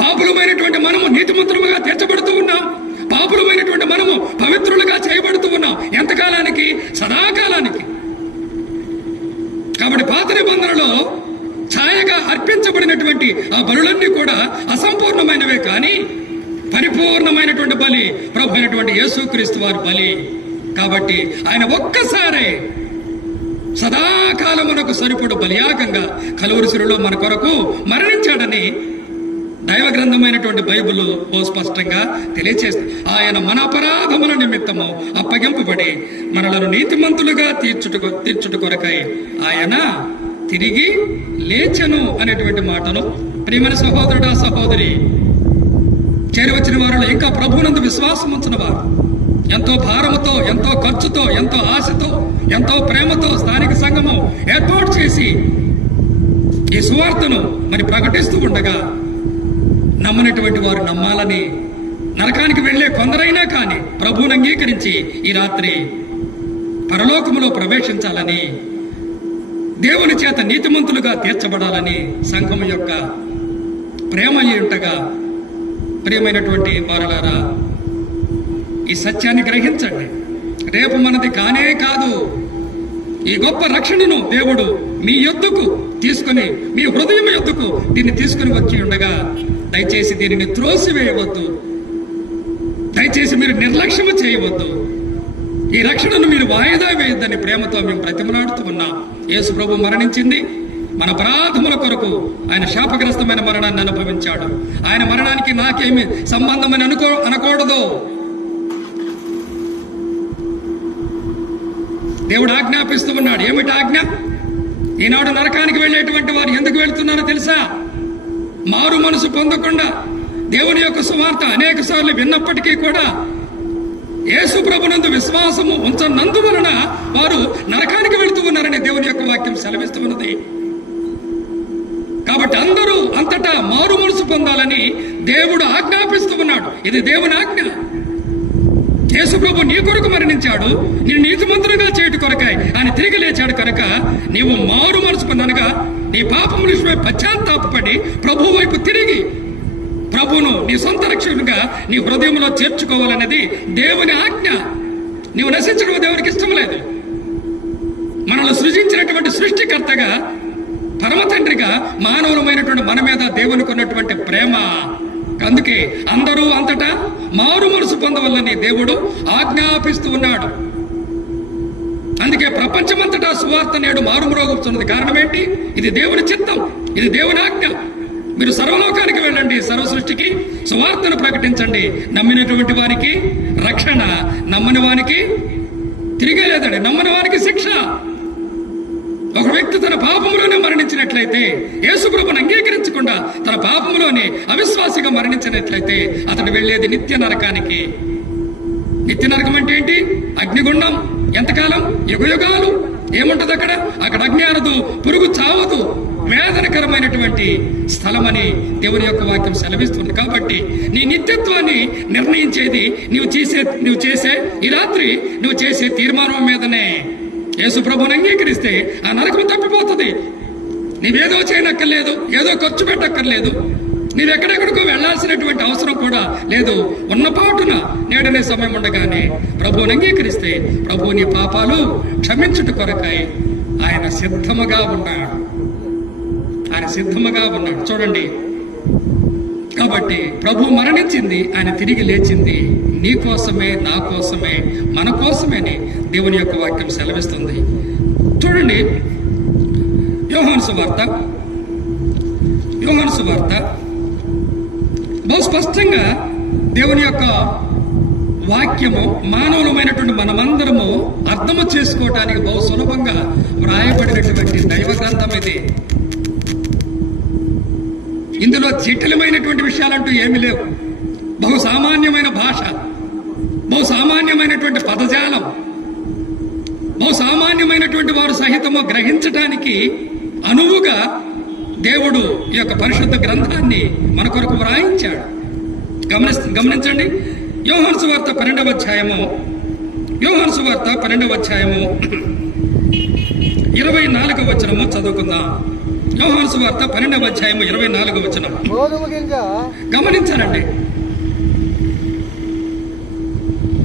పాపులమైనటువంటి మనము నీతిమంతులుగా తీర్చబడుతూ ఉన్నాం. పాపులమైనటువంటి మనము పవిత్రులుగా చేయబడుతూ ఉన్నాం. ఎంతకాలానికి? సదాకాలానికి. కాబట్టి పాత నిబంధనలో ఛాయగా అర్పించబడినటువంటి ఆ బలులన్నీ కూడా అసంపూర్ణమైనవే, కానీ పరిపూర్ణమైనటువంటి బలి ప్రభు అయినటువంటి యేసుక్రీస్తు వారి బలి. కాబట్టి ఆయన ఒక్కసారే సదాకాలమునకు సరిపడు బలియాగంగా కలువరి శిలువలో మన కొరకు మరణించాడని దైవ గ్రంథమైనటువంటి బైబిల్ ఓ స్పష్టంగా తెలియచేస్తుంది. ఆయన మన అపరాధముల నిమిత్తము అప్పగింపబడి మనలను నీతిమంతులుగా తీర్చుట కొరకై ఆయన తిరిగి లేచెను అనేటువంటి మాటను ప్రియమైన సహోదరుడా సహోదరి, చేరి వచ్చిన వారిలో ఇంకా ప్రభువునందు విశ్వాసం ఉంచిన వారు ఎంతో భారముతో, ఎంతో ఖర్చుతో, ఎంతో ఆశతో, ఎంతో ప్రేమతో స్థానిక సంఘము ఏర్పాటు చేసి ఈ సువార్తను మరి ప్రకటిస్తూ ఉండగా నమ్మనటువంటి వారు నమ్మాలని, నరకానికి వెళ్లే కొందరైనా కానీ ప్రభువును అంగీకరించి ఈ రాత్రి పరలోకములో ప్రవేశించాలని, దేవుని చేత నీతిమంతులుగా తీర్చబడాలని సంఘము యొక్క ప్రేమ ఉంటగా ప్రియమైనటువంటి వారలారా, ఈ సత్యాన్ని గ్రహించండి. రేపు మనది కానే కాదు. ఈ గొప్ప రక్షణను దేవుడు మీ యొద్దకు తీసుకుని, మీ హృదయం యొద్దకు దీన్ని తీసుకుని వచ్చి ఉండగా దయచేసి దీనిని త్రోసివేయవద్దు. దయచేసి మీరు నిర్లక్ష్యము చేయవద్దు. ఈ రక్షణను మీరు వాయిదా వేయద్దని ప్రేమతో మేము బ్రతిమలాడుతూ ఉన్నాం. యేసు ప్రభు మరణించింది మన అపరాధముల కొరకు. ఆయన శాపగ్రస్తమైన మరణాన్ని అనుభవించాడు. ఆయన మరణానికి నాకేమి సంబంధమని అనకూడదు. దేవుడు ఆజ్ఞాపిస్తూ ఉన్నాడు. ఏమిటి ఆజ్ఞ? ఈనాడు నరకానికి వెళ్లేటువంటి వారు ఎందుకు వెళ్తున్నారో తెలుసా? మారు మనసు పొందకుండా దేవుని యొక్క సువార్త అనేక సార్లు విన్నప్పటికీ కూడా యేసు ప్రభునందు విశ్వాసము ఉంచనందువలన వారు నరకానికి వెళుతూ ఉన్నారని దేవుని యొక్క వాక్యం సెలవిస్తూ ఉన్నది. కాబట్టి అందరూ అంతటా మారు మనసు పొందాలని దేవుడు ఆజ్ఞాపిస్తూ ఉన్నాడు. ఇది దేవుని ఆజ్ఞ. యేసు ప్రభు నీ కొరకు మరణించాడు, నేను నీతిమంతులుగా చేయుట కొరకాయ ఆయన తిరిగి లేచాడు కనుక నీవు మారు మనసు పొందనగా నీ పాపముల విషయమై పశ్చాత్తాపపడి ప్రభు వైపు తిరిగి ప్రభువును నీ సొంత రక్షకునిగా నీ హృదయంలో చేర్చుకోవాలనేది దేవుని ఆజ్ఞ. నీవు నశించడం దేవునికి ఇష్టం లేదు. మనల్ని సృజించినటువంటి సృష్టికర్తగా, పరమ తండ్రిగా మానవులమైనటువంటి మన మీద దేవునికి ఉన్నటువంటి ప్రేమ. అందుకే అందరూ అంతటా మారు మనసు పొందవల్లని దేవుడు ఆజ్ఞాపిస్తూ ఉన్నాడు. అందుకే ప్రపంచమంతటా సువార్త నేడు మారుమ్రోగుతున్నది. కారణం ఏంటి? ఇది దేవుని చిత్తం, ఇది దేవుని ఆజ్ఞ. మీరు సర్వలోకానికి వెళ్ళండి, సర్వ సృష్టికి సువార్తను ప్రకటించండి. నమ్మినటువంటి వారికి రక్షణ, నమ్మని వానికి తిరిగే లేదండి. నమ్మని వారికి శిక్ష. ఒక వ్యక్తి తన పాపంలోనే మరణించినట్లయితే, యేసుప్రభుని అంగీకరించకుండా తన పాపంలోనే అవిశ్వాసిగా మరణించినట్లయితే అతడు వెళ్లేది నిత్య నరకానికి. నిత్య నరకం అంటే ఏంటి? అగ్నిగుండం. ఎంతకాలం? యుగయుగాలు. ఏముంటది అక్కడ? అక్కడ అగ్ని ఆరదు, పురుగు చావదు, వేదనకరమైనటువంటి స్థలమని దేవుని యొక్క వాక్యం సెలవిస్తుంది. కాబట్టి నీ నిత్యత్వాన్ని నిర్ణయించేది నువ్వు చేసే ఈ రాత్రి నువ్వు చేసే తీర్మానం మీదనే. యేసు ప్రభువుని అంగీకరిస్తే ఆ నరకం తప్పిపోతుంది. నీవేదో చేయనక్కర్లేదు, ఏదో ఖర్చు పెట్టక్కర్లేదు, నీవెక్కడెక్కడికో వెళ్లాల్సినటువంటి అవసరం కూడా లేదు. ఉన్నపాటున నేడనే సమయం ఉండగానే ప్రభువుని అంగీకరిస్తే ప్రభువు నీ పాపాలు క్షమించుట కొరకై ఆయన సిద్ధముగా ఉన్నాడు. ఆయన సిద్ధముగా ఉన్నాడు. చూడండి, కాబట్టి ప్రభు మరణించింది, ఆయన తిరిగి లేచింది నీ కోసమే, నా కోసమే, మన కోసమేని దేవుని యొక్క వాక్యం సెలవిస్తుంది. చూడండి, యోహాను సువార్త బహు స్పష్టంగా దేవుని యొక్క వాక్యము మానవులమైనటువంటి మనమందరము అర్థము చేసుకోవటానికి బహు సులభంగా వ్రాయబడినటువంటి దైవ గ్రంథం ఇది. ఇందులో జటిలమైనటువంటి విషయాలంటూ ఏమీ లేవు. బహు సామాన్యమైన భాష, బహు సామాన్యమైనటువంటి పదజాలం, బహు సామాన్యమైనటువంటి వారు సహితము గ్రహించటానికి అనువుగా దేవుడు ఈ యొక్క పరిశుద్ధ గ్రంథాన్ని మన కొరకు వ్రాయించాడు. గమనించండి, యోహాను సువార్త 12వ అధ్యాయము 24వ వచనము చదువుకుందాం. యోహాను సువార్త 12వ అధ్యాయము 24వ వచనం. గమనించారండి,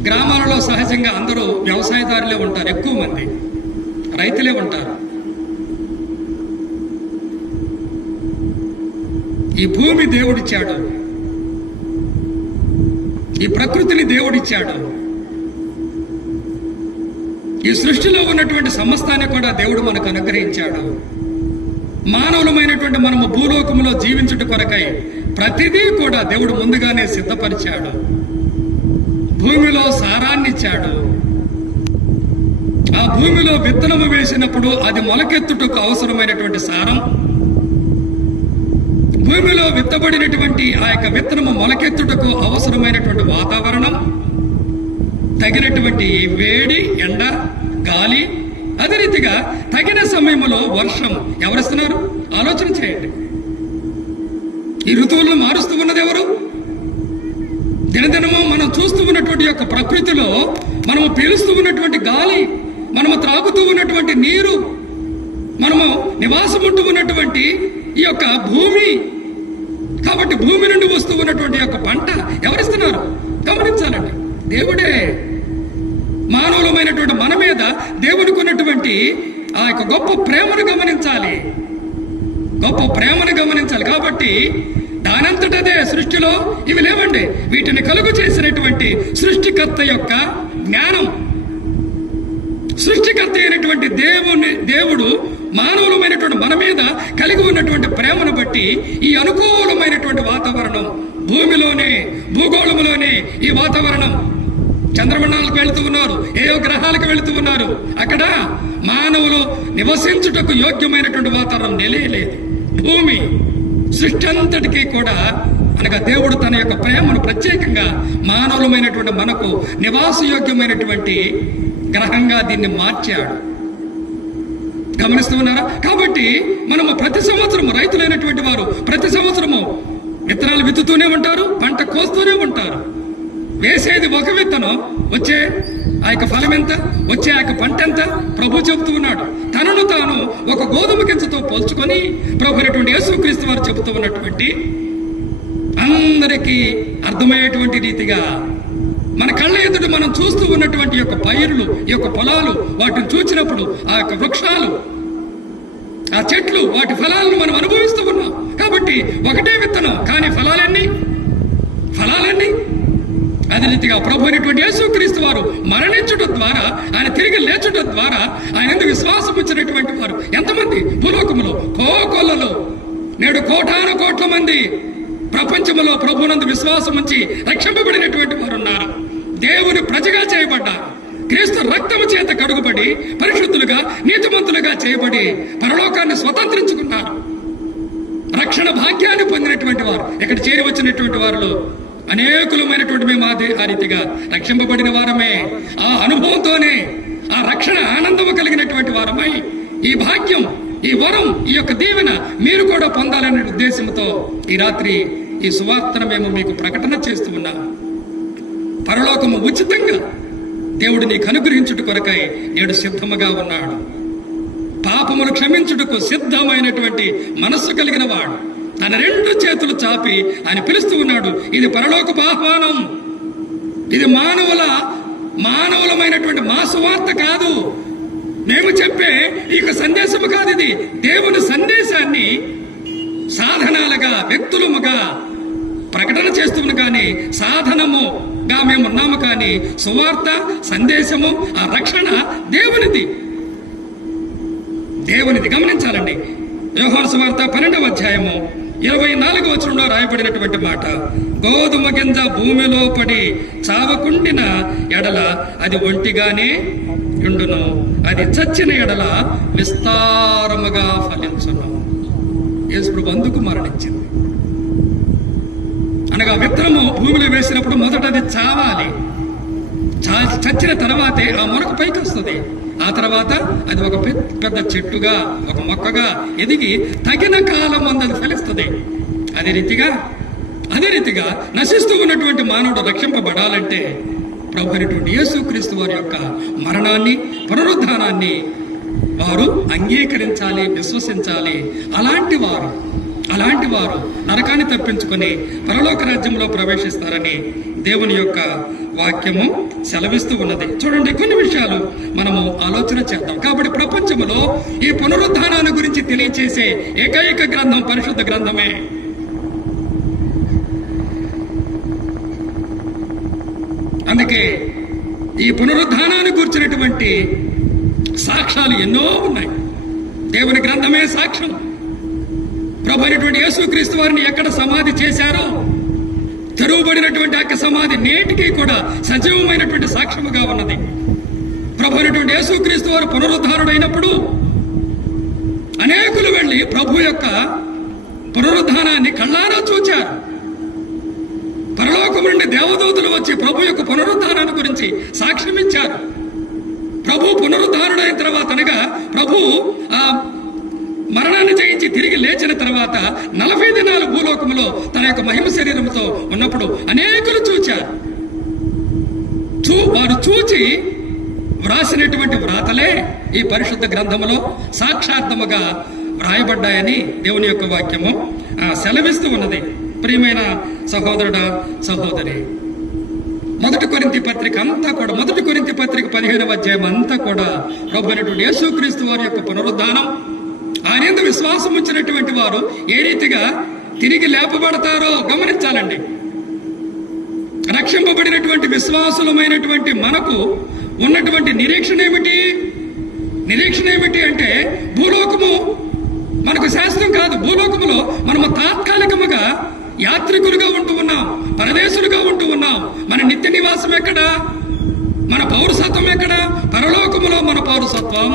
గ్రామాలలో సహజంగా అందరూ వ్యవసాయదారులే ఉంటారు, ఎక్కువ మంది రైతులే ఉంటారు. ఈ భూమి దేవుడిచ్చాడు, ఈ ప్రకృతిని దేవుడిచ్చాడు, ఈ సృష్టిలో ఉన్నటువంటి సమస్తాన్ని కూడా దేవుడు మనకు అనుగ్రహించాడు. మానవులమైనటువంటి మనము భూలోకములో జీవించుట కొరకై ప్రతిదీ కూడా దేవుడు ముందుగానే సిద్ధపరిచాడు. భూమిలో సారాన్నిచ్చాడు. ఆ భూమిలో విత్తనము వేసినప్పుడు అది మొలకెత్తుటకు అవసరమైనటువంటి సారం, భూమిలో విత్తబడినటువంటి ఆ యొక్క విత్తనము మొలకెత్తుటకు అవసరమైనటువంటి వాతావరణం, తగినటువంటి వేడి, ఎండ, గాలి, అదే రీతిగా తగిన సమయంలో వర్షం ఎవరిస్తున్నారు? ఆలోచన చేయండి. ఈ ఋతువులను మారుస్తూ ఉన్నది ఎవరు? దినదినము మనం చూస్తూ ఉన్నటువంటి యొక్క ప్రకృతిలో మనము పీలుస్తూ ఉన్నటువంటి గాలి, మనము త్రాగుతూ ఉన్నటువంటి నీరు, మనము నివాసముంటూ ఉన్నటువంటి ఈ యొక్క భూమి. కాబట్టి భూమి నుండి వస్తూ ఉన్నటువంటి యొక్క పంట ఎవరిస్తున్నారు? గమనించాలండి, దేవుడే. మానవులమైనటువంటి మన మీద దేవునికి ఉన్నటువంటి ఆ యొక్క గొప్ప ప్రేమను గమనించాలి, గొప్ప ప్రేమను గమనించాలి. కాబట్టి దానంతటదే సృష్టిలో ఇవి లేవండి. వీటిని కలుగు చేసినటువంటి సృష్టికర్త యొక్క జ్ఞానం, సృష్టికర్త అయినటువంటి దేవుడు మానవులమైనటువంటి మన మీద కలిగి ఉన్నటువంటి ప్రేమను బట్టి ఈ అనుకూలమైనటువంటి వాతావరణం, భూమిలోనే, భూగోళంలోనే ఈ వాతావరణం. చంద్రమండలాలకు వెళుతూ ఉన్నారు, ఏయో గ్రహాలకు వెళుతూ ఉన్నారు. అక్కడ మానవులు నివసించుటకు యోగ్యమైనటువంటి వాతావరణం నిలయలేదు. భూమి సృష్టి అంతటికీ కూడా అనగా దేవుడు తన యొక్క ప్రేమను ప్రత్యేకంగా మానవులమైనటువంటి మనకు నివాసయోగ్యమైనటువంటి గ్రహంగా దీన్ని మార్చాడు. గమనిస్తూ ఉన్నారా? కాబట్టి మనము ప్రతి సంవత్సరము, రైతులైనటువంటి వారు ప్రతి సంవత్సరము విత్తనాలు విత్తుతూనే ఉంటారు, పంట కోస్తూనే ఉంటారు. వేసేది ఒక విత్తనం, వచ్చే ఆ యొక్క ఫలం ఎంత, వచ్చే ఆ యొక్క పంట ఎంత ప్రభు చెబుతూ ఉన్నాడు. తనను తాను ఒక గోధుమ గింజతో పోల్చుకొని ప్రభు అయినటువంటి యేసుక్రీస్తు వారు చెబుతూ ఉన్నటువంటి అందరికీ అర్థమయ్యేటువంటి రీతిగా మన కళ్ళ ఎదుట మనం చూస్తూ ఉన్నటువంటి యొక్క పైరులు, ఈ యొక్క పొలాలు, వాటిని చూచినప్పుడు ఆ యొక్క వృక్షాలు, ఆ చెట్లు, వాటి ఫలాలను మనం అనుభవిస్తూ ఉన్నాం. కాబట్టి ఒకటే విత్తనం, కానీ ఫలాలన్నీ అదే రీతిగా ప్రభు అయినటువంటి యేసుక్రీస్తు వారు మరణించుట ద్వారా, ఆయన తిరిగి లేచుట ద్వారా ఆయన ఎందుకు విశ్వాసం ఉంచినటువంటి వారు ఎంతమంది భూలోకములో కోకొల్లలో నేడు కోటాను కోట్ల మంది ప్రపంచంలో ప్రభునందు విశ్వాసం ఉంచి రక్షింపబడినటువంటి వారు ఉన్నారు. దేవుని ప్రజగా చేయబడ్డారు. క్రీస్తు రక్తము చేత కడుగుబడి పరిశుద్ధులుగా నీతిమంతులుగా చేయబడి పరలోకాన్ని స్వతంత్రించుకున్నారు. రక్షణ భాగ్యాన్ని పొందినటువంటి వారు ఇక్కడ చేరి వచ్చినటువంటి వారిలో అనేకులమైనటువంటి మేము ఆ రీతిగా రక్షింపబడిన వారమే. ఆ అనుభవంతోనే ఆ రక్షణ ఆనందము కలిగినటువంటి వారమై ఈ భాగ్యం, ఈ వరం, ఈ యొక్క దీవెన మీరు కూడా పొందాలనే ఉద్దేశంతో ఈ రాత్రి ఈ సువార్తను మేము మీకు ప్రకటన చేస్తూ ఉన్నాం. పరలోకము ఉచితంగా దేవుడు నీకు అనుగ్రహించుట కొరకై నేడు సిద్ధముగా ఉన్నాడు. పాపములు క్షమించుటకు సిద్ధమైనటువంటి మనస్సు కలిగిన వాడు తన 2 చేతులు చాపి ఆయన పిలుస్తూ ఉన్నాడు. ఇది పరలోకపు ఆహ్వానం. ఇది మానవులమైనటువంటి మా సువార్త కాదు, మేము చెప్పే ఈ సందేశము కాదు. ఇది దేవుని సందేశాన్ని సాధనాలుగా వ్యక్తులముగా ప్రకటన చేస్తున్నాము కానీ సాధనముగా మేము ఉన్నాము కానీ సువార్త సందేశము ఆ రక్షణ దేవునిది. గమనించాలండి. యోహాను సువార్త 12వ అధ్యాయము 24వ వచనంలో రాయబడినటువంటి మాట, గోధుమ గింజ భూమిలో పడి చావకుండిన ఎడల అది ఒంటిగానే ఉండును, అది చచ్చిన ఎడల విస్తారముగా ఫలించును. యేసు అందుకు మరణించింది. అనగా విత్తనము భూమిలో వేసినప్పుడు మొదట అది చావాలి. చచ్చిన తర్వాతే ఆ మొలక పైకి వస్తుంది. ఆ తర్వాత అది ఒక పెద్ద చెట్టుగా, ఒక మొక్కగా ఎదిగి తగిన కాలం అది ఫలిస్తుంది. అదే రీతిగా నశిస్తూ ఉన్నటువంటి మానవుడు రక్షింపబడాలంటే ప్రభు అయినటువంటి యేసుక్రీస్తు వారి యొక్క మరణాన్ని, పునరుద్ధానాన్ని వారు అంగీకరించాలి, విశ్వసించాలి. అలాంటి వారు నరకాన్ని తప్పించుకొని పరలోక రాజ్యంలో ప్రవేశిస్తారని దేవుని యొక్క వాక్యము సెలవిస్తూ ఉన్నది. చూడండి, కొన్ని విషయాలు మనము ఆలోచన చేద్దాం. కాబట్టి ప్రపంచంలో ఈ పునరుద్ధానాన్ని గురించి తెలియచేసే ఏకైక గ్రంథం పరిశుద్ధ గ్రంథమే. అందుకే ఈ పునరుద్ధానాన్ని కూర్చున్నటువంటి సాక్ష్యాలు ఎన్నో ఉన్నాయి. దేవుని గ్రంథమే సాక్ష్యం. ప్రభు అయినటువంటి యేసుక్రీస్తు వారిని ఎక్కడ సమాధి చేశారో తెరువబడినటువంటి ఆ సమాధి నేటికి కూడా సజీవమైనటువంటి సాక్ష్యముగా ఉన్నది. ప్రభు అయినటువంటి యేసుక్రీస్తు వారు పునరుద్ధారుడైనప్పుడు అనేకులు వెళ్లి ప్రభు యొక్క పునరుద్ధానాన్ని కళ్ళారా చూచారు. పరలోకం నుండి దేవదూతలు వచ్చి ప్రభు యొక్క పునరుద్ధానాన్ని గురించి సాక్ష్యం ఇచ్చారు. ప్రభు పునరుద్ధారుడైన తర్వాత, అనగా ప్రభు ఆ మరణాన్ని జయించి తిరిగి లేచిన తర్వాత 40 దినాలు భూలోకములో తన యొక్క మహిమ శరీరంతో ఉన్నప్పుడు అనేకులు చూచారు. వారు చూచి వ్రాసినటువంటి వ్రాతలే ఈ పరిశుద్ధ గ్రంథములో సాక్షాత్ముగా వ్రాయబడ్డాయని దేవుని యొక్క వాక్యము సెలవిస్తూ ఉన్నది. ప్రియమైన సహోదరుడా, సహోదరి, 1 కొరింథీ పత్రిక అంతా కూడా, 1 కొరింథీ పత్రిక 15వ అధ్యాయం అంతా కూడా ప్రభు అయినటువంటి యేసుక్రీస్తు వారి యొక్క పునరుద్ధానం, ఆయన యందు విశ్వాసం ఉంచినటువంటి వారు ఏ రీతిగా తిరిగి లేపబడతారో గమనించాలండి. రక్షింపబడినటువంటి విశ్వాసులమైనటువంటి మనకు ఉన్నటువంటి నిరీక్షణ ఏమిటి అంటే భూలోకము మనకు శాశ్వతం కాదు. భూలోకములో మనము తాత్కాలికముగా యాత్రికులుగా ఉంటూ ఉన్నాం, పరదేశులుగా ఉంటూ ఉన్నాం. మన నిత్య నివాసం ఎక్కడా? మన పౌరసత్వం ఎక్కడా? పరలోకములో మన పౌరసత్వం.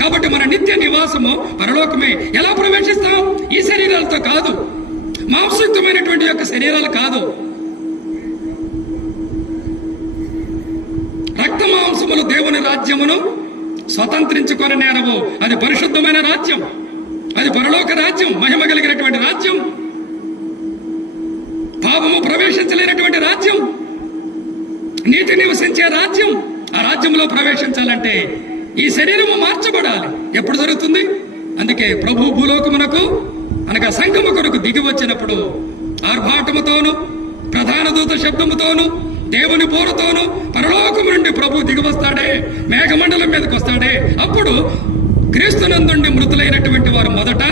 కాబట్టి మన నిత్య నివాసము పరలోకమే. ఎలా ప్రవేశిస్తాం? ఈ శరీరాలతో కాదు, మాంసయుక్తమైనటువంటి యొక్క శరీరాలు కాదు. రక్త మాంసములు దేవుని రాజ్యమును స్వతంత్రించుకొని నేరవు. అది పరిశుద్ధమైన రాజ్యం, అది పరలోక రాజ్యం, మహిమ కలిగినటువంటి రాజ్యం, పాపము ప్రవేశించలేనటువంటి రాజ్యం, నీతి నివసించే రాజ్యం. ఆ రాజ్యంలో ప్రవేశించాలంటే ఈ శరీరము మార్చబడాలి. ఎప్పుడు జరుగుతుంది? అందుకే ప్రభు భూలోకమునకు, అనగా సంఘము కొరకు దిగి వచ్చినప్పుడు ఆర్భాటముతోను, ప్రధాన దూత శబ్దముతోను, దేవుని పోరుతోను పరలోకము నుండి ప్రభు దిగి వస్తాడే, మేఘమండలం మీదకి వస్తాడే. అప్పుడు క్రీస్తునందుండి మృతులైనటువంటి వారు మొదట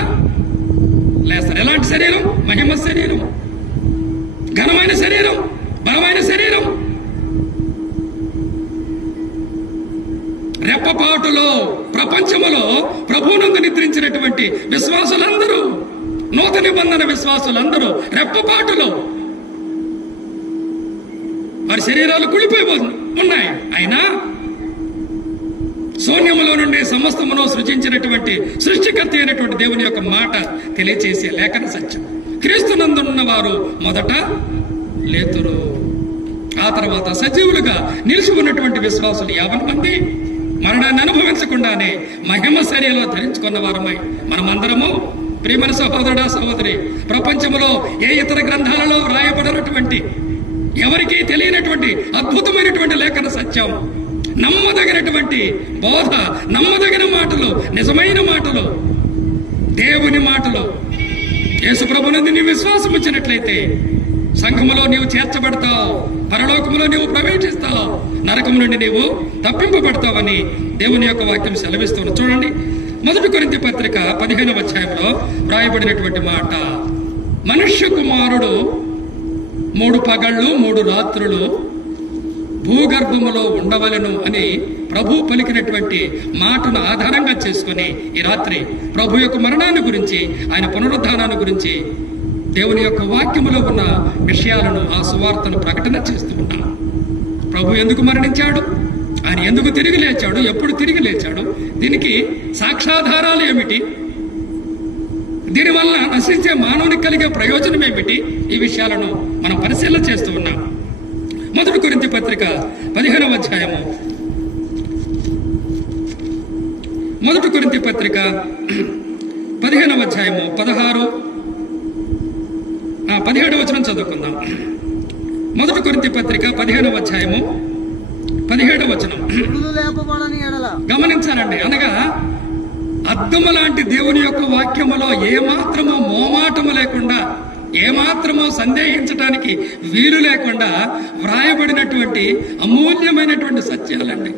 లేస్తారు. ఎలాంటి శరీరం? మహిమ శరీరం, ఘనమైన శరీరం, బలమైన శరీరం. రెప్పపాటులో ప్రపంచములో ప్రభువునందు నిద్రించినటువంటి విశ్వాసులందరూ, నూతన నిబంధన విశ్వాసులందరూ రెప్పపాటులో వారి శరీరాలు కుడిపోయి ఉన్నాయి. అయినా శూన్యములో నుండి సమస్తమును సృజించినటువంటి సృష్టికర్త అయినటువంటి దేవుని యొక్క మాట తెలియచేసే లేఖన సత్యం. క్రీస్తునందున్న వారు మొదట లేతురు, ఆ తర్వాత సజీవులుగా నిలిచి ఉన్నటువంటి విశ్వాసులు 50 మంది మరణాన్ని అనుభవించకుండానే మహిమ శరీరాలు ధరించుకున్న వారమై మనమందరము, ప్రియమైన సహోదరుడా సహోదరి, ప్రపంచంలో ఏ ఇతర గ్రంథాలలో వ్రాయబడినటువంటి ఎవరికీ తెలియనటువంటి అద్భుతమైనటువంటి లేఖన సత్యం, నమ్మదగినటువంటి బోధ, నమ్మదగిన మాటలు, నిజమైన మాటలు, దేవుని మాటలు, యేసు ప్రభునందు నీవు విశ్వాసం ఉంచినట్లయితే సంఘములో నీవు చేర్చబడతావు, పరలోకములో నీవు ప్రవేశిస్తావు, నరకం నుండి నీవు తప్పింపబడతావని దేవుని యొక్క వాక్యం సెలవిస్తుంది. చూడండి, 1 కొరింథీ పత్రిక 15వ అధ్యాయంలో వ్రాయబడినటువంటి మాట, మనుష్య కుమారుడు 3 పగళ్ళు 3 రాత్రులు భూగర్భములో ఉండవలెను అని ప్రభు పలికినటువంటి మాటను ఆధారంగా చేసుకుని ఈ రాత్రి ప్రభు యొక్క మరణాన్ని గురించి, ఆయన పునరుద్ధానాన్ని గురించి, దేవుని యొక్క వాక్యములో ఉన్న విషయాలను, ఆ సువార్తను ప్రకటన చేస్తూ ఉన్నాను. ప్రభు ఎందుకు మరణించాడు, ఆయన ఎందుకు తిరిగి లేచాడు, ఎప్పుడు తిరిగి లేచాడు, దీనికి సాక్ష్యాధారాలు ఏమిటి, దీనివల్ల నశించే మానవునికి కలిగే ప్రయోజనం ఏమిటి, ఈ విషయాలను మనం పరిశీలన చేస్తూ ఉన్నాం. 1 కొరింథీ పత్రిక 15వ అధ్యాయము, 1 కొరింథీ పత్రిక 15వ అధ్యాయము 17వ వచనం చదువుకుందాం. 1 కొరింథీ పత్రిక 15వ అధ్యాయము 17వ వచనం గమనించాలండి. అనగా అద్దము లాంటి దేవుని యొక్క వాక్యములో ఏమాత్రమో మోమాటము లేకుండా, ఏమాత్రమో సందేహించడానికి వీలు లేకుండా వ్రాయబడినటువంటి అమూల్యమైనటువంటి సత్యాలండి.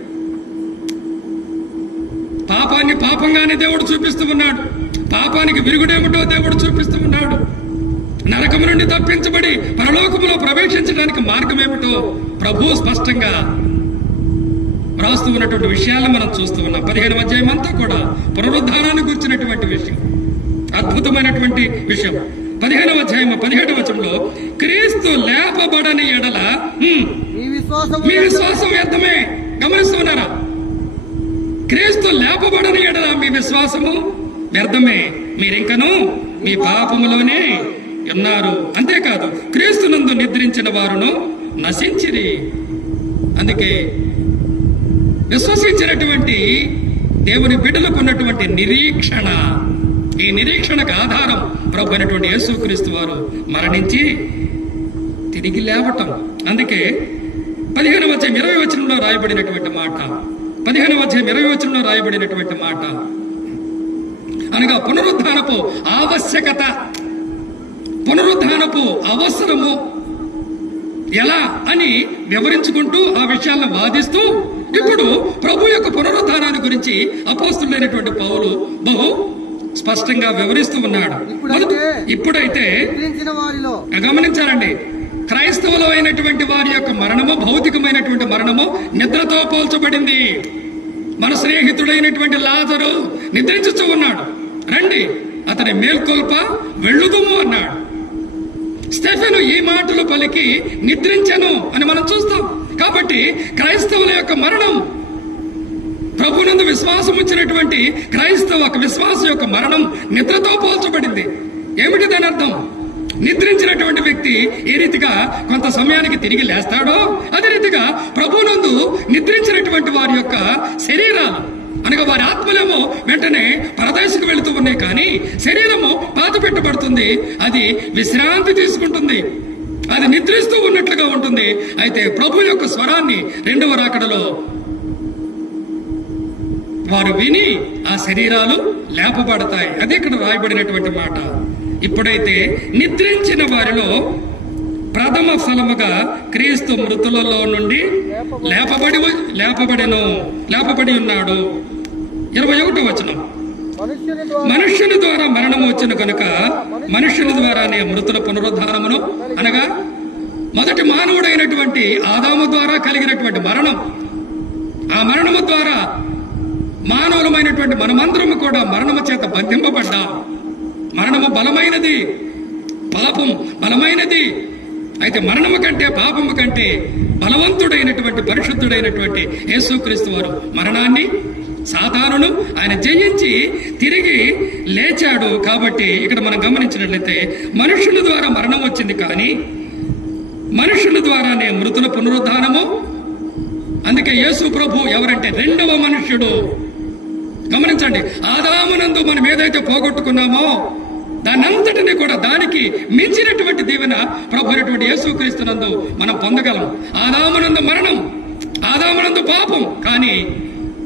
పాపాన్ని పాపంగానే దేవుడు చూపిస్తూ ఉన్నాడు, పాపానికి విరుగుడేమిటో దేవుడు చూపిస్తూ ఉన్నాడు, నరకము నుండి తప్పించబడి పరలోకములో ప్రవేశించడానికి మార్గం ఏమిటో ప్రభు స్పష్టంగా వ్రాస్తూ ఉన్నటువంటి విషయాలను మనం చూస్తూ ఉన్నాం. 15వ అధ్యాయం అంతా కూడా పునరుద్ధానాన్ని గురించినటువంటి విషయం, అద్భుతమైనటువంటి విషయం. 15వ అధ్యాయం 17వ వచనంలో, క్రీస్తు లేపబడని ఎడల మీ విశ్వాసం వ్యర్థమే. గమనిస్తున్నారా? క్రీస్తు లేపబడని ఎడల మీ విశ్వాసము వ్యర్థమే, మీరింకను మీ పాపములోనే ఉన్నారు. అంతేకాదు, క్రీస్తునందు నిద్రించిన వారును నశించిరి. అందుకే విశ్వసించినటువంటి దేవుని బిడ్డలకు ఉన్నటువంటి నిరీక్షణ, ఈ నిరీక్షణకు ఆధారం ప్రభు అయినటువంటి యేసుక్రీస్తు వారు మరణించి తిరిగి లేవటం. అందుకే 15వ అధ్యాయం 20వ వచనంలో రాయబడినటువంటి మాట, 15వ అధ్యాయం 20వ వచనంలో రాయబడినటువంటి మాట, అనగా పునరుద్ధానపు ఆవశ్యకత, పునరుద్ధానపు అవసరము ఎలా అని వివరించుకుంటూ ఆ విషయాలను వాదిస్తూ ఇప్పుడు ప్రభు యొక్క పునరుద్ధానాన్ని గురించి అపోస్తులైనటువంటి పౌలు బహు స్పష్టంగా వివరిస్తూ ఉన్నాడు. ఇప్పుడైతే గమనించాలండి, క్రైస్తవులు అయినటువంటి వారి యొక్క మరణము, భౌతికమైనటువంటి మరణము నిద్రతో పోల్చబడింది. మన స్నేహితుడైనటువంటి లాజరు నిద్రించుతూ ఉన్నాడు, రండి అతని మేల్కొల్ప వెళ్ళుదుము అన్నాడు. స్టెఫెను ఈ మాటలు పలికి నిద్రించను అని మనం చూస్తాం. కాబట్టి క్రైస్తవుల యొక్క మరణం, ప్రభునందు విశ్వాసం వచ్చినటువంటి క్రైస్తవ విశ్వాసం యొక్క మరణం నిద్రతో పోల్చబడింది. ఏమిటి దాని అర్థం? నిద్రించినటువంటి వ్యక్తి ఏ రీతిగా కొంత సమయానికి తిరిగి లేస్తాడో, అదే రీతిగా ప్రభునందు నిద్రించినటువంటి వారి యొక్క శరీరాలు, అనగా వారి ఆత్మలేమో వెంటనే పరదేశకు వెళుతూ ఉన్నాయి, కానీ శరీరము పాత పెట్టబడుతుంది, అది విశ్రాంతి తీసుకుంటుంది, అది నిద్రిస్తూ ఉన్నట్లుగా ఉంటుంది. అయితే ప్రభు యొక్క స్వరాన్ని 2వ రాకడలో వారు విని ఆ శరీరాలు లేపబడతాయి. అది ఇక్కడ రాయబడినటువంటి మాట. ఇప్పుడైతే నిద్రించిన వారిలో ప్రథమ ఫలముగా క్రీస్తు మృతులలో నుండి లేపబడి ఉన్నాడు. 21వ వచనం, మనుష్యుని ద్వారా మరణము వచ్చిన కనుక మనుష్యుని ద్వారానే మృతుల పునరుద్ధానమును, అనగా మొదటి మానవుడైనటువంటి ఆదాము ద్వారా కలిగినటువంటి మరణం, ఆ మరణము ద్వారా మానవులమైనటువంటి మనమందరము కూడా మరణము చేత బంధింపబడ్డాం. మరణము బలమైనది, పాపం బలమైనది. అయితే మరణము కంటే పాపము కంటే బలవంతుడైనటువంటి పరిశుద్ధుడైనటువంటి యేసుక్రీస్తు వారు మరణాన్ని, సాతానును ఆయన జయించి తిరిగి లేచాడు. కాబట్టి ఇక్కడ మనం గమనించినట్లయితే మనుషుల ద్వారా మరణం వచ్చింది, కానీ మనుషుల ద్వారానే మృతుల పునరుద్ధానము. అందుకే యేసు ప్రభు ఎవరంటే రెండవ మనుష్యుడు. గమనించండి, ఆదామునందు మనం ఏదైతే పోగొట్టుకున్నామో దానంతటిని కూడా దానికి మించినటువంటి దీవెన ప్రభు అయినటువంటి యేసుక్రీస్తునందు మనం పొందగలం. ఆదామునందు మరణం, ఆదామునందు పాపం, కానీ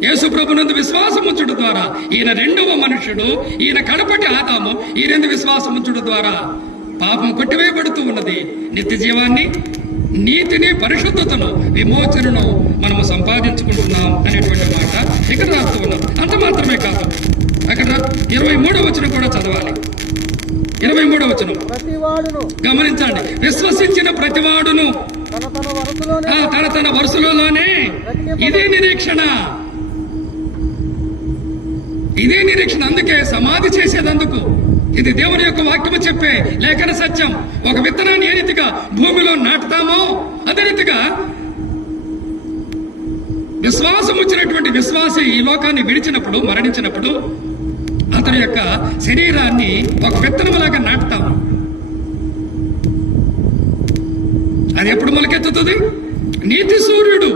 యేసు ప్రభునందు విశ్వాసం ఉంచుట ద్వారా ఈయన రెండవ మనుష్యుడు, ఈయన కడపటి ఆదాము. ఈయనందు విశ్వాసం ఉంచుట ద్వారా పాపం కొట్టివేయబడుతూ ఉన్నది. నిత్య జీవాన్ని, నీతిని, పరిశుద్ధతను, విమోచనను మనము సంపాదించుకుంటున్నాం అనేటువంటి మాట ఇక్కడ రాస్తూ ఉన్నాం. అంత మాత్రమే కాదు, అక్కడ 23వ వచనం కూడా చదవాలి. 23వ వచనం గమనించండి. విశ్వసించిన ప్రతివాడును తన వరుసలోనే ఇదే నిరీక్షణ, ఇదే నిరీక్షణ. అందుకే సమాధి చేసేదందుకు ఇది దేవుని యొక్క వాక్యము చెప్పే లేఖన సత్యం. ఒక విత్తనాన్ని ఏ రీతిగా భూమిలో నాటుతామో అదే రీతిగా విశ్వాసం వచ్చినటువంటి విశ్వాసి ఈ లోకాన్ని విడిచినప్పుడు, మరణించినప్పుడు అతని యొక్క శరీరాన్ని ఒక విత్తనములాగా నాటుతాము. అది ఎప్పుడు మొలకెత్తుతుంది? నీతి సూర్యుడు,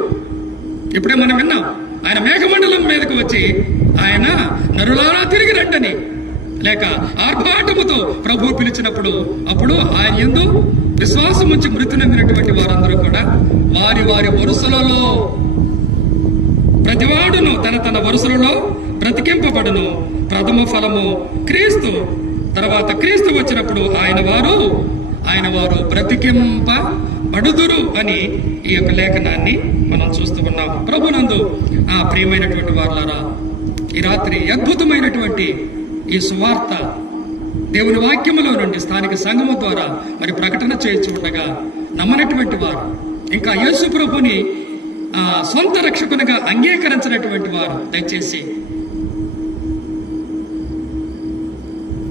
ఇప్పుడే మనం విన్నాం, ఆయన మేఘమండలం మీదకు వచ్చి ఆయన నరులారా తిరిగి రండని లేక ఆర్భాటముతో ప్రభు పిలిచినప్పుడు, అప్పుడు ఆయన యందు విశ్వాసం ఉంచి మృతి నమ్మినటువంటి వారందరూ కూడా వారి వారి వరుసలలో ప్రతివాడును తన వరుసలలో బ్రతికింపబడును. ప్రథమ ఫలము క్రీస్తు. తర్వాత క్రీస్తు వచ్చినప్పుడు ఆయన వారు బ్రతికింపబడుదురు అని ఈ యొక్క లేఖనాన్ని మనం చూస్తూ ఉన్నాం. ప్రభునందు ఆ ప్రియమైనటువంటి వారులారా, ఈ రాత్రి అద్భుతమైనటువంటి ఈ సువార్త దేవుని వాక్యములో నుండి స్థానిక సంఘము ద్వారా మరి ప్రకటన చేయించి ఉండగా నమ్మనటువంటి వారు, ఇంకా యేసు ప్రభుని సొంత రక్షకునిగా అంగీకరించినటువంటి వారు దయచేసి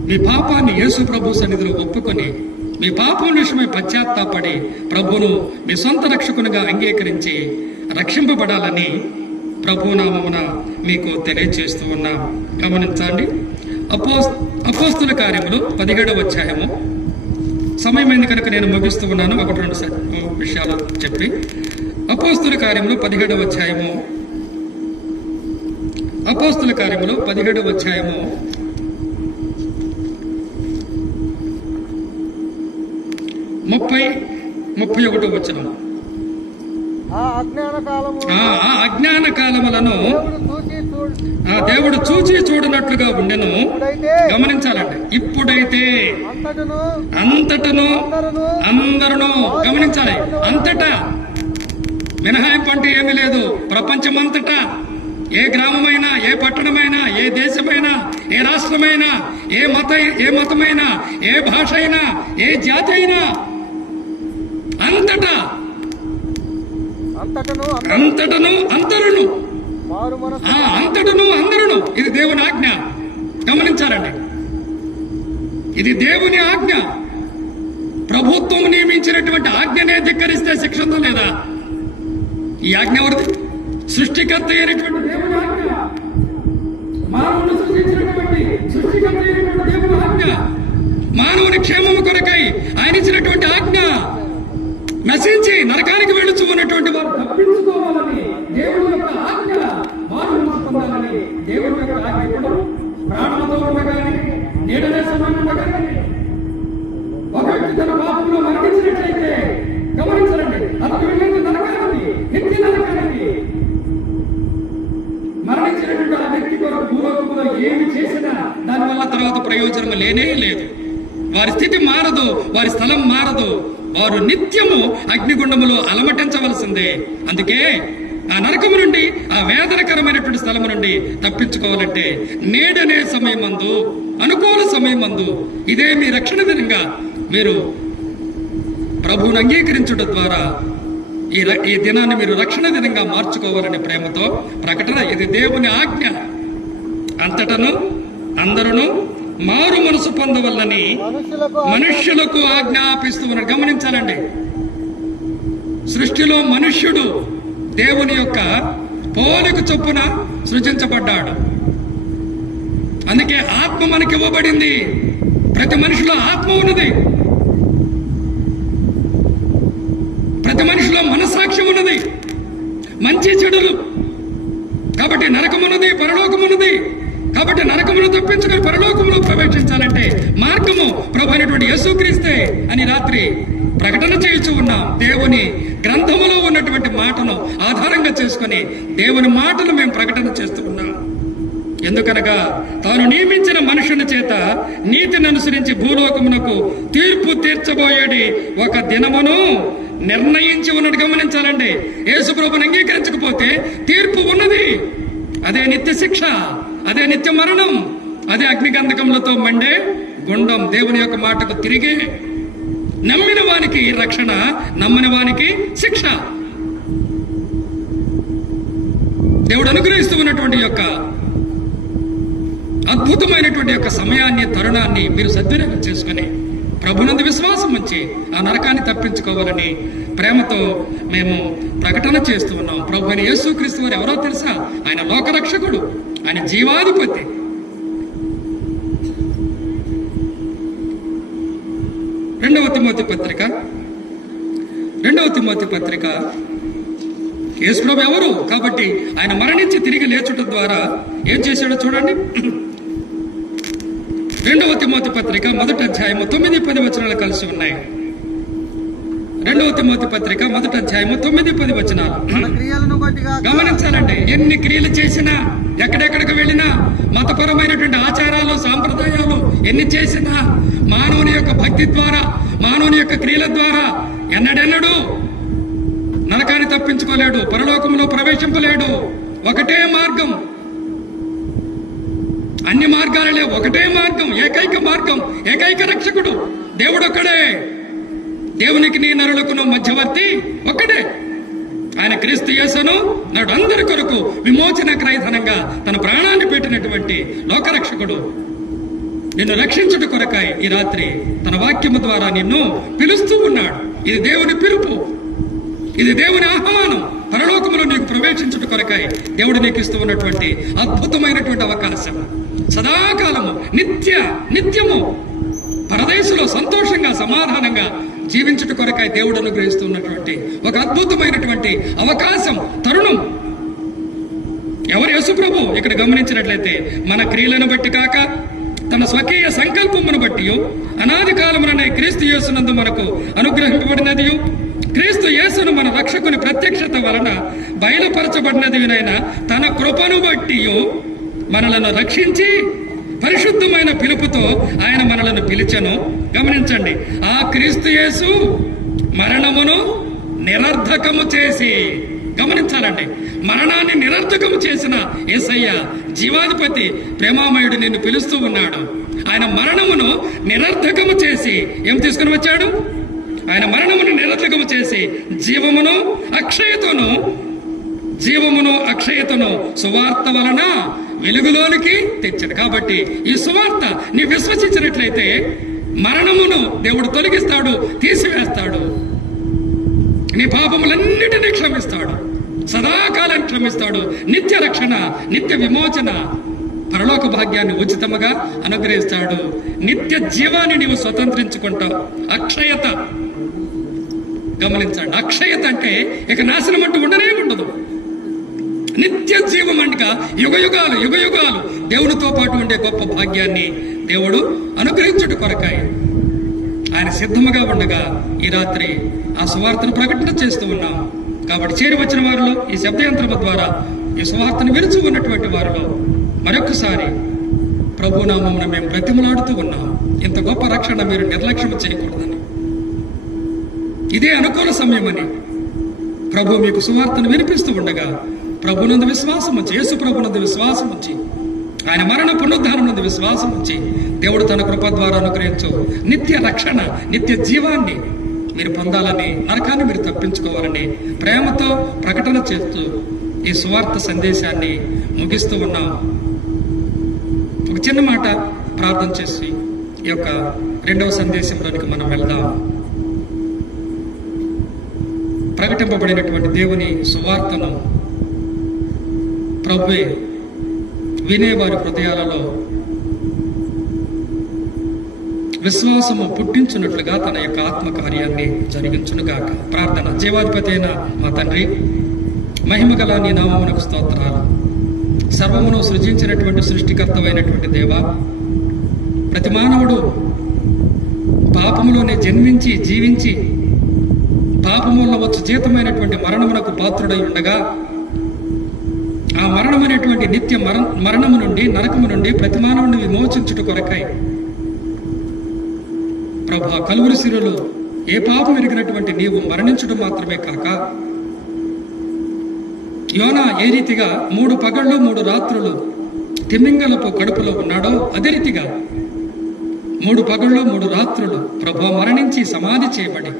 మీ పాపాన్ని యేసు ప్రభు సన్నిధిలో ఒప్పుకొని మీ పాపం విషయమై పశ్చాత్తాపడి ప్రభును మీ సొంత రక్షకునిగా అంగీకరించి రక్షింపబడాలని ప్రభునామమున మీకు తెలియజేస్తూ ఉన్నాం. గమనించండి, అపోస్తుల కార్యములు 17వ అధ్యాయము. సమయమైంది కనుక నేను ముగిస్తూ ఉన్నాను. 1-2 విషయాలు చెప్పి అపోస్తుల కార్యములు 17వ అధ్యాయము. అపోస్తుల కార్యములు 17వ అధ్యాయము 30-31 వచనం. ఆ అజ్ఞాన కాలములను దేవుడు చూచి చూడనట్లుగా ఉండెను. గమనించాలండి, ఇప్పుడైతే అంతటను అందరూ గమనించాలి. అంతటా మినహాయింపు అంటే ఏమీ లేదు. ప్రపంచమంతటా ఏ గ్రామమైనా, ఏ పట్టణమైనా, ఏ దేశమైనా, ఏ రాష్ట్రమైనా, ఏ మతమైనా, ఏ భాష అయినా, ఏ జాతి అయినా, అంతటా అంతటను అందరును. ఇది దేవుని ఆజ్ఞ. గమనించాలండి, ఇది దేవుని ఆజ్ఞ. ప్రభుత్వం నియమించినటువంటి ఆజ్ఞనే ధిక్కరిస్తే శిక్ష ఉందా లేదా? ఈ ఆజ్ఞ ఎవరిది? సృష్టికర్త అయినటువంటి దేవుని ఆజ్ఞ. మానవుని సృష్టించినటువంటి సృష్టికర్త అయినటువంటి దేవుని ఆజ్ఞ. మానవుని క్షేమము కొరకై ఆయన ఇచ్చినటువంటి ఆజ్ఞ. నశించి నరకానికి వెళ్ళుచు ఉన్నటువంటి వారు తప్పించుకోవాలని దేవుని యొక్క ఆజ్ఞ, మానవులు పొందాలని దేవుని యొక్క ఆజ్ఞ. ఇప్పుడు ప్రాణంతో ఉండగానే, నీడనే సమయం ఉండగానే ఒక వ్యక్తి తన పాపంలో మరణించినట్లయితే గమనించాలండి, అతను వెళ్ళింది నరకానికి, నిత్య నరకానికి. మరణించినటువంటి ఆ వ్యక్తి కొరకు భూలోకంలో ఏమి చేసినా దానివల్ల తర్వాత ప్రయోజనం లేనే లేదు. వారి స్థితి మారదు, వారి స్థలం మారదు. వారు నిత్యము అగ్నిగుండములో అలమటించవలసిందే. అందుకే ఆ నరకము నుండి, ఆ వేదనకరమైనటువంటి స్థలము నుండి తప్పించుకోవాలంటే నేడనే సమయమందు, అనుకూల సమయమందు, ఇదే మీ రక్షణ దినంగా మీరు ప్రభువును అంగీకరించడం ద్వారా ఈ దినాన్ని మీరు రక్షణ దినంగా మార్చుకోవాలనే ప్రేమతో ప్రకటన. ఇది దేవుని ఆజ్ఞ. అంతటను అందరూ మారు మనసు పొందవల్లని మనుష్యులకు ఆజ్ఞాపిస్తూ ఉన్నారు. గమనించాలండి, సృష్టిలో మనుష్యుడు దేవుని యొక్క పోలిక చొప్పున సృజించబడ్డాడు. అందుకే ఆత్మ మనకి ఇవ్వబడింది. ప్రతి మనిషిలో ఆత్మ ఉన్నది, ప్రతి మనిషిలో మనస్సాక్ష్యం ఉన్నది, మంచి చెడులు. కాబట్టి నరకమున్నది, పరలోకమున్నది. కాబట్టి నరకమును తప్పించుకొని పరలోకములో ప్రవేశించాలంటే మార్గము ప్రభు అయినటువంటి యేసుక్రీస్తే అని రాత్రి ప్రకటన చేయించు ఉన్నాం. దేవుని గ్రంథములో ఉన్నటువంటి మాటను ఆధారంగా చేసుకుని దేవుని మాటను మేము ప్రకటన చేస్తూ ఉన్నాం. ఎందుకనగా తాను నియమించిన మనుషుని చేత నీతిని అనుసరించి భూలోకమునకు తీర్పు తీర్చబోయేది ఒక దినమును నిర్ణయించి ఉన్నట్టు గమనించాలండి. యేసు ప్రభువును అంగీకరించకపోతే తీర్పు ఉన్నది. అదే నిత్య శిక్ష, అదే నిత్య మరణం, అదే అగ్నిగంధకములతో మండే గుండం. దేవుని యొక్క మాటకు తిరిగి నమ్మిన వానికి రక్షణ, నమ్మని వానికి శిక్ష. దేవుడు అనుగ్రహిస్తూ ఉన్నటువంటి యొక్క అద్భుతమైనటువంటి యొక్క సమయాన్ని, తరుణాన్ని మీరు సద్వినియోగం చేసుకుని ప్రభునందు విశ్వాసం ఉంచి ఆ నరకాన్ని తప్పించుకోవాలని ప్రేమతో మేము ప్రకటన చేస్తూ ఉన్నాం. ప్రభు అయిన యేసుక్రీస్తు వారు ఎవరో తెలుసా? ఆయన లోకరక్షకుడు, ఆయన జీవాధిపతి. రెండవ తిమోతి పత్రిక యేసు ప్రభు ఎవరు? కాబట్టి ఆయన మరణించి తిరిగి లేచుట ద్వారా ఏం చేశాడో చూడండి. 2వ తిమోతి పత్రిక 1వ అధ్యాయము 9-10 వచనాలు కలిసి ఉన్నాయి. 2వ తిమోతి పత్రిక 1వ అధ్యాయము 9-10 వచనాలు గమనించాలండి. ఎన్ని క్రియలు చేసినా, ఎక్కడెక్కడికి వెళ్ళినా, మతపరమైనటువంటి ఆచారాలు, సాంప్రదాయాలు ఎన్ని చేసినా, మానవుని యొక్క భక్తి ద్వారా, మానవుని యొక్క క్రియల ద్వారా ఎన్నడెన్నడూ నరకాన్ని తప్పించుకోలేడు, పరలోకంలో ప్రవేశింపలేడు. ఒకటే మార్గం, అన్ని మార్గాలే ఒకటే మార్గం, ఏకైక మార్గం, ఏకైక రక్షకుడు దేవుడొక్కడే. దేవునికి నీ నరులకును మధ్యవర్తి ఒక్కడే. ఆయన క్రీస్తు యేసును నాడు అందరి కొరకు విమోచన క్రయధనంగా తన ప్రాణాన్ని పెట్టినటువంటి లోకరక్షకుడు నిన్ను రక్షించుట కొరకాయి ఈ రాత్రి తన వాక్యము ద్వారా నిన్ను పిలుస్తూ ఉన్నాడు. ఇది దేవుని పిలుపు, ఇది దేవుని ఆహ్వానం. పరలోకములో నీకు ప్రవేశించుట కొరకాయి దేవుడు నీకు ఇస్తూ ఉన్నటువంటి అద్భుతమైనటువంటి అవకాశం. సదాకాలము నిత్యము పరదేశంలో సంతోషంగా, సమాధానంగా జీవించుట కొరకాయి దేవుడు అనుగ్రహిస్తున్నటువంటి ఒక అద్భుతమైనటువంటి అవకాశం, తరుణం. ఎవరు? యేసు ప్రభు. ఇక్కడ గమనించినట్లయితే మన క్రియలను బట్టి కాక తన స్వకీయ సంకల్పమును బట్టి అనాది కాలముననే క్రీస్తు యేసునందు మనకు అనుగ్రహింపబడినది, క్రీస్తు యేసును మన రక్షకుని ప్రత్యక్షత వలన బయలుపరచబడినదినైనా తన కృపను బట్టి మనలను రక్షించి పరిశుద్ధమైన పిలుపుతో ఆయన మనలను పిలిచెను. గమనించండి, ఆ క్రీస్తు యేసు మరణమును నిరర్ధకము చేసి, గమనించాలండి, మరణాన్ని నిరర్ధకము చేసిన యేసయ్య జీవాధిపతి ప్రేమామయుడు నిన్ను పిలుస్తూ ఉన్నాడు. ఆయన మరణమును నిరర్ధకము చేసి ఏం తీసుకుని వచ్చాడు? ఆయన మరణమును నిరర్ధకము చేసి జీవమును అక్షయతను సువార్త వలన వెలుగులోనికి తెచ్చాడు. కాబట్టి ఈ సువార్త నీ విశ్వసించినట్లయితే మరణమును దేవుడు తొలగిస్తాడు, తీసివేస్తాడు. నీ పాపములన్నిటినీ క్షమిస్తాడు, సదాకాలం క్షమిస్తాడు. నిత్య రక్షణ, నిత్య విమోచన, పరలోక భాగ్యాన్ని ఉచితముగా అనుగ్రహిస్తాడు. నిత్య జీవాన్ని నీవు స్వతంత్రించుకుంటావు. అక్షయత, గమనించండి, అక్షయత అంటే ఇక నాశనం అంటూ ఉండనే ఉండదు. నిత్య జీవం అంటగా యుగయుగాలు దేవుడితో పాటు ఉండే గొప్ప భాగ్యాన్ని దేవుడు అనుగ్రహించుట కొరకాయి ఆయన సిద్ధముగా ఉండగా ఈ రాత్రి ఆ సువార్తను ప్రకటన చేస్తూ ఉన్నాం. కాబట్టి చేరి వచ్చిన వారిలో, ఈ శబ్దయంత్రము ద్వారా ఈ సువార్తను విరుచు ఉన్నటువంటి వారిలో మరొకసారి ప్రభు నామమున మేము బ్రతిమలాడుతూ ఉన్నాం. ఇంత గొప్ప రక్షణ మీరు నిర్లక్ష్యం చేయకూడదని, ఇదే అనుకూల సమయమని ప్రభు మీకు సువార్తను వినిపిస్తూ ఉండగా ప్రభునందు విశ్వాసం ఉంచి, యేసు ప్రభునందు విశ్వాసం ఉంచి, ఆయన మరణ పునరుద్ధారమునందు విశ్వాసం ఉంచి దేవుడు తన కృప ద్వారా అనుగ్రహించు నిత్య రక్షణ, నిత్య జీవాన్ని మీరు పొందాలని, నరకాన్ని మీరు తప్పించుకోవాలని ప్రేమతో ప్రకటన చేస్తూ ఈ సువార్త సందేశాన్ని ముగిస్తూ ఉన్నాం. ఒక చిన్న మాట ప్రార్థన చేసి ఈ యొక్క రెండవ సందేశంలోనికి మనం వెళ్దాం. ప్రకటింపబడినటువంటి దేవుని సువార్తను ప్రభువే వినేవారి హృదయాలలో విశ్వాసము పుట్టించున్నట్లుగా తన యొక్క ఆత్మకార్యాన్ని జరిగించునుగాక. ప్రార్థన. జీవాధిపతి అయిన మా తండ్రి, మహిమగల నీ నామమునకు స్తోత్రాలు. సర్వమును సృజించినటువంటి సృష్టికర్తమైనటువంటి దేవా, ప్రతి మానవుడు పాపములోనే జన్మించి జీవించి పాపములో వచ్చు జీతమైనటువంటి మరణమునకు పాత్రుడై ఉండగా, ఆ మరణమైనటువంటి నిత్య మరణము నుండి, నరకము నుండి ప్రతి మానవుని విమోచించుట కొరకై ప్రభా, కలువరి శిలువలో ఏ పాపం ఎరిగినటువంటి నీవు మరణించడం మాత్రమే కాక, యోనా ఏ రీతిగా 3 పగళ్ళు 3 రాత్రులు తిమింగలపు కడుపులో ఉన్నాడో, అదే రీతిగా 3 పగళ్ళు 3 రాత్రులు ప్రభా మరణించి సమాధి చేయబడి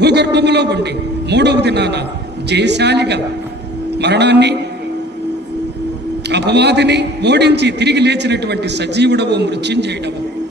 భూగర్భములో ఉండి 3వ దినాన జయశాలిగా మరణాన్ని, అపవాదిని ఓడించి తిరిగి లేచినటువంటి సజీవుడవు, మృత్యుంజయుడవు